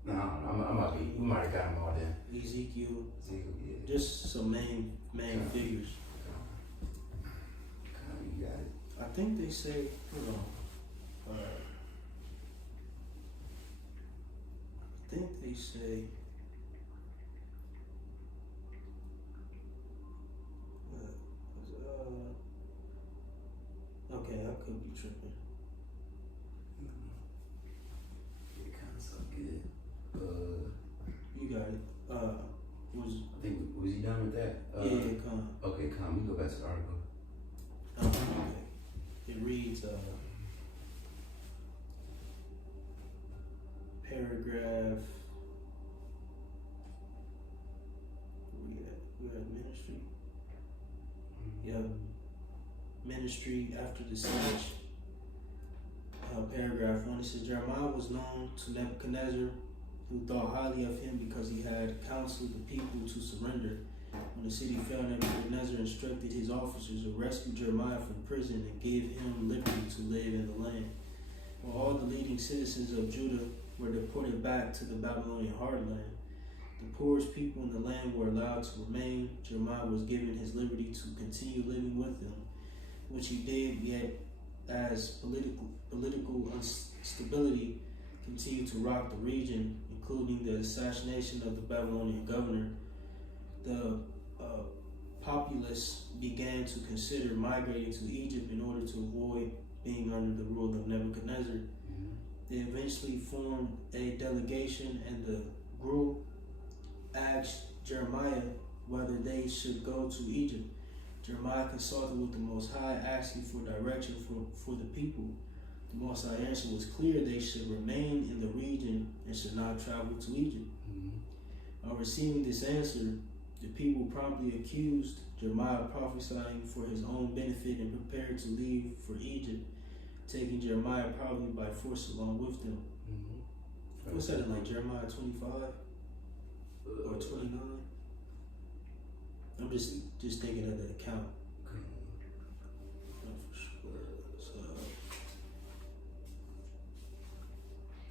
No, I might be. We might have got them all then. Ezekiel, Yeah. just some main figures. You got it. I think they say, hold on. I think they say. Okay, I could be tripping. It kind of sounds good. You got it. I think was he done with that? Yeah, come. Okay, come. We go back to the article. Okay. It reads, paragraph. We're at ministry. Yep. Ministry after the siege. Paragraph 1. It says Jeremiah was known to Nebuchadnezzar, who thought highly of him because he had counseled the people to surrender. When the city fell, Nebuchadnezzar instructed his officers to rescue Jeremiah from prison and give him liberty to live in the land. While all the leading citizens of Judah were deported back to the Babylonian heartland, the poorest people in the land were allowed to remain. Jeremiah was given his liberty to continue living with them, which he did, yet as political instability continued to rock the region, including the assassination of the Babylonian governor, the populace began to consider migrating to Egypt in order to avoid being under the rule of Nebuchadnezzar. They eventually formed a delegation, and the group asked Jeremiah whether they should go to Egypt. Jeremiah consulted with the Most High, asking for direction for the people. The Most High answer was clear: they should remain in the region and should not travel to Egypt. On receiving this answer, the people promptly accused Jeremiah of prophesying for his own benefit and prepared to leave for Egypt, taking Jeremiah probably by force along with them. What's that in like Jeremiah 25 or 29? I'm just thinking of the account. Not for sure. So,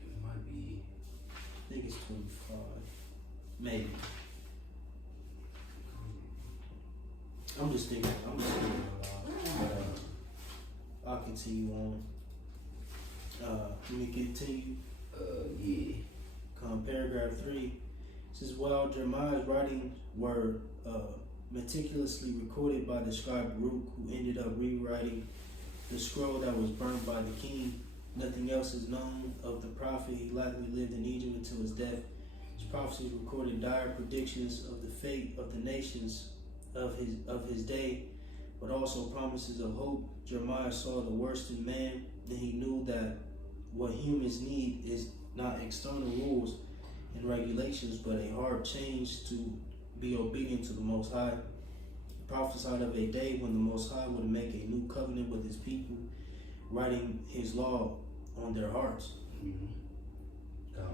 It might be. I think it's 25. Maybe. I'm just thinking aloud. I'll continue on. Let me continue. Yeah. Paragraph 3 says, while Jeremiah's writings were meticulously recorded by the scribe Baruch, who ended up rewriting the scroll that was burned by the king, nothing else is known of the prophet. He likely lived in Egypt until his death. His prophecies recorded dire predictions of the fate of the nations of his day, but also promises of hope. Jeremiah saw the worst in man, and he knew that what humans need is not external rules and regulations, but a hard change to be obedient to the Most High. He prophesied of a day when the Most High would make a new covenant with his people, writing his law on their hearts.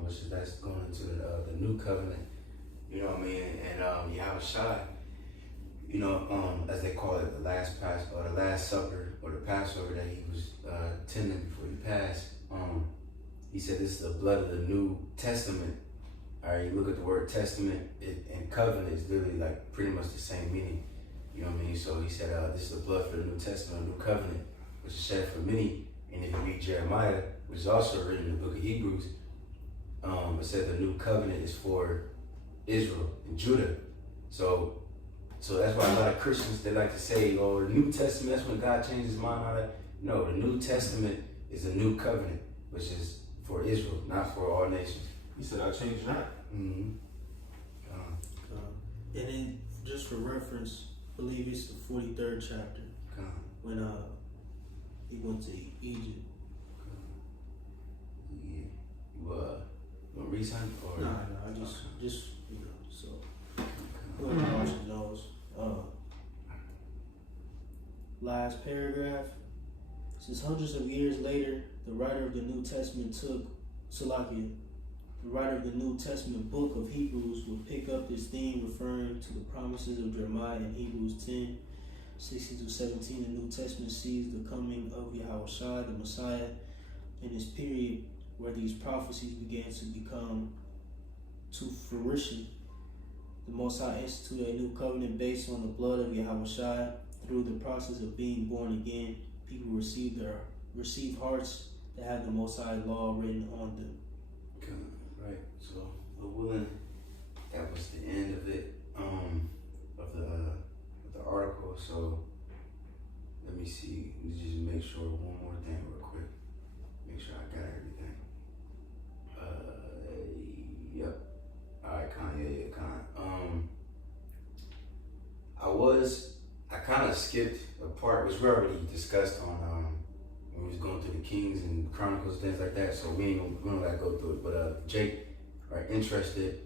Which that's going into the new covenant, you know what I mean? And Yahushua, you know, as they call it, the last supper or the Passover that he was tending before he passed. He said this is the blood of the New Testament. All right, you look at the word testament and covenant is literally like pretty much the same meaning. You know what I mean? So he said this is the blood for the New Testament, New Covenant, which is shed for many. And if you read Jeremiah, which is also written in the book of Hebrews, it said the new covenant is for Israel and Judah. So that's why a lot of Christians, they like to say, oh, the New Testament, that's when God changed his mind, all that. No, the New Testament is a new covenant, which is for Israel, not for all nations. He said, I changed not. Mm-hmm. And then, just for reference, I believe it's the 43rd chapter when he went to Egypt. Yeah. You want to read something? Or? Nah, just you know, so whoever watching knows. Last paragraph says hundreds of years later, the writer of the New Testament the writer of the New Testament book of Hebrews will pick up this theme, referring to the promises of Jeremiah in Hebrews 10:16-17. The New Testament sees the coming of Yahushua, the Messiah, in this period where these prophecies began to become to fruition. The Most High instituted a new covenant based on the blood of Yahushua. Through the process of being born again, people receive hearts that have the Most High law written on them. Right. So, Lord willing, that was the end of it. Of the article. So, let me see. Let me just make sure one more thing real quick. Make sure I got everything. Yep. Alright, Con. I kind of skipped a part which we already discussed on when we was going through the Kings and Chronicles, things like that. So we don't gotta go through it. But Jake are interested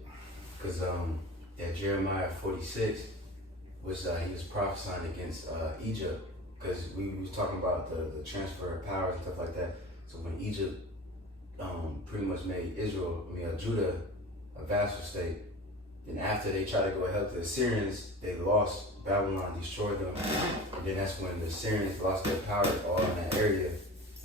because that Jeremiah 46 was he was prophesying against Egypt, because we was talking about the transfer of powers and stuff like that. So when Egypt pretty much made Judah a vassal state, then after they tried to go help the Assyrians, they lost. Babylon destroyed them, and then that's when the Assyrians lost their power all in that area.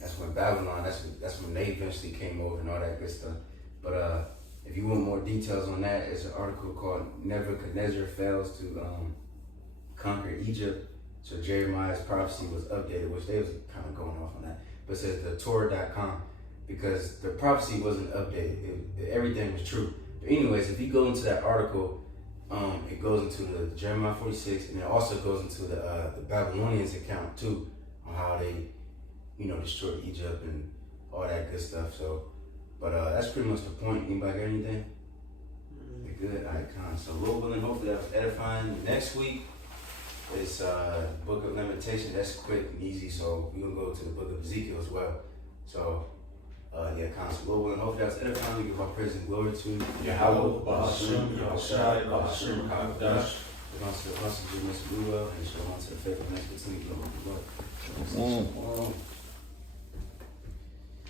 That's when Babylon, that's when they eventually came over and all that good stuff. But if you want more details on that, it's an article called Nebuchadnezzar Fails to Conquer Egypt. So Jeremiah's prophecy was updated, which they was kind of going off on that. But it says the Torah.com, because the prophecy wasn't updated. Everything was true. But anyways, if you go into that article, it goes into the Jeremiah 46, and it also goes into the Babylonians account too, on how they, destroyed Egypt and all that good stuff. So, but that's pretty much the point. Anybody got anything? Good, icon. So, Lord willing, hopefully that was edifying. Next week is Book of Lamentation. That's quick and easy. So we're gonna go to the Book of Ezekiel as well. So, so Lord willing, hopefully that was edifying. We give our praise and glory to Yahweh, Ba'ashem, Yahushai, Ba'ashem, Hakadosh. We're going to the Apostle, do Mr. Luel, and show on to the faithful next to the Lord.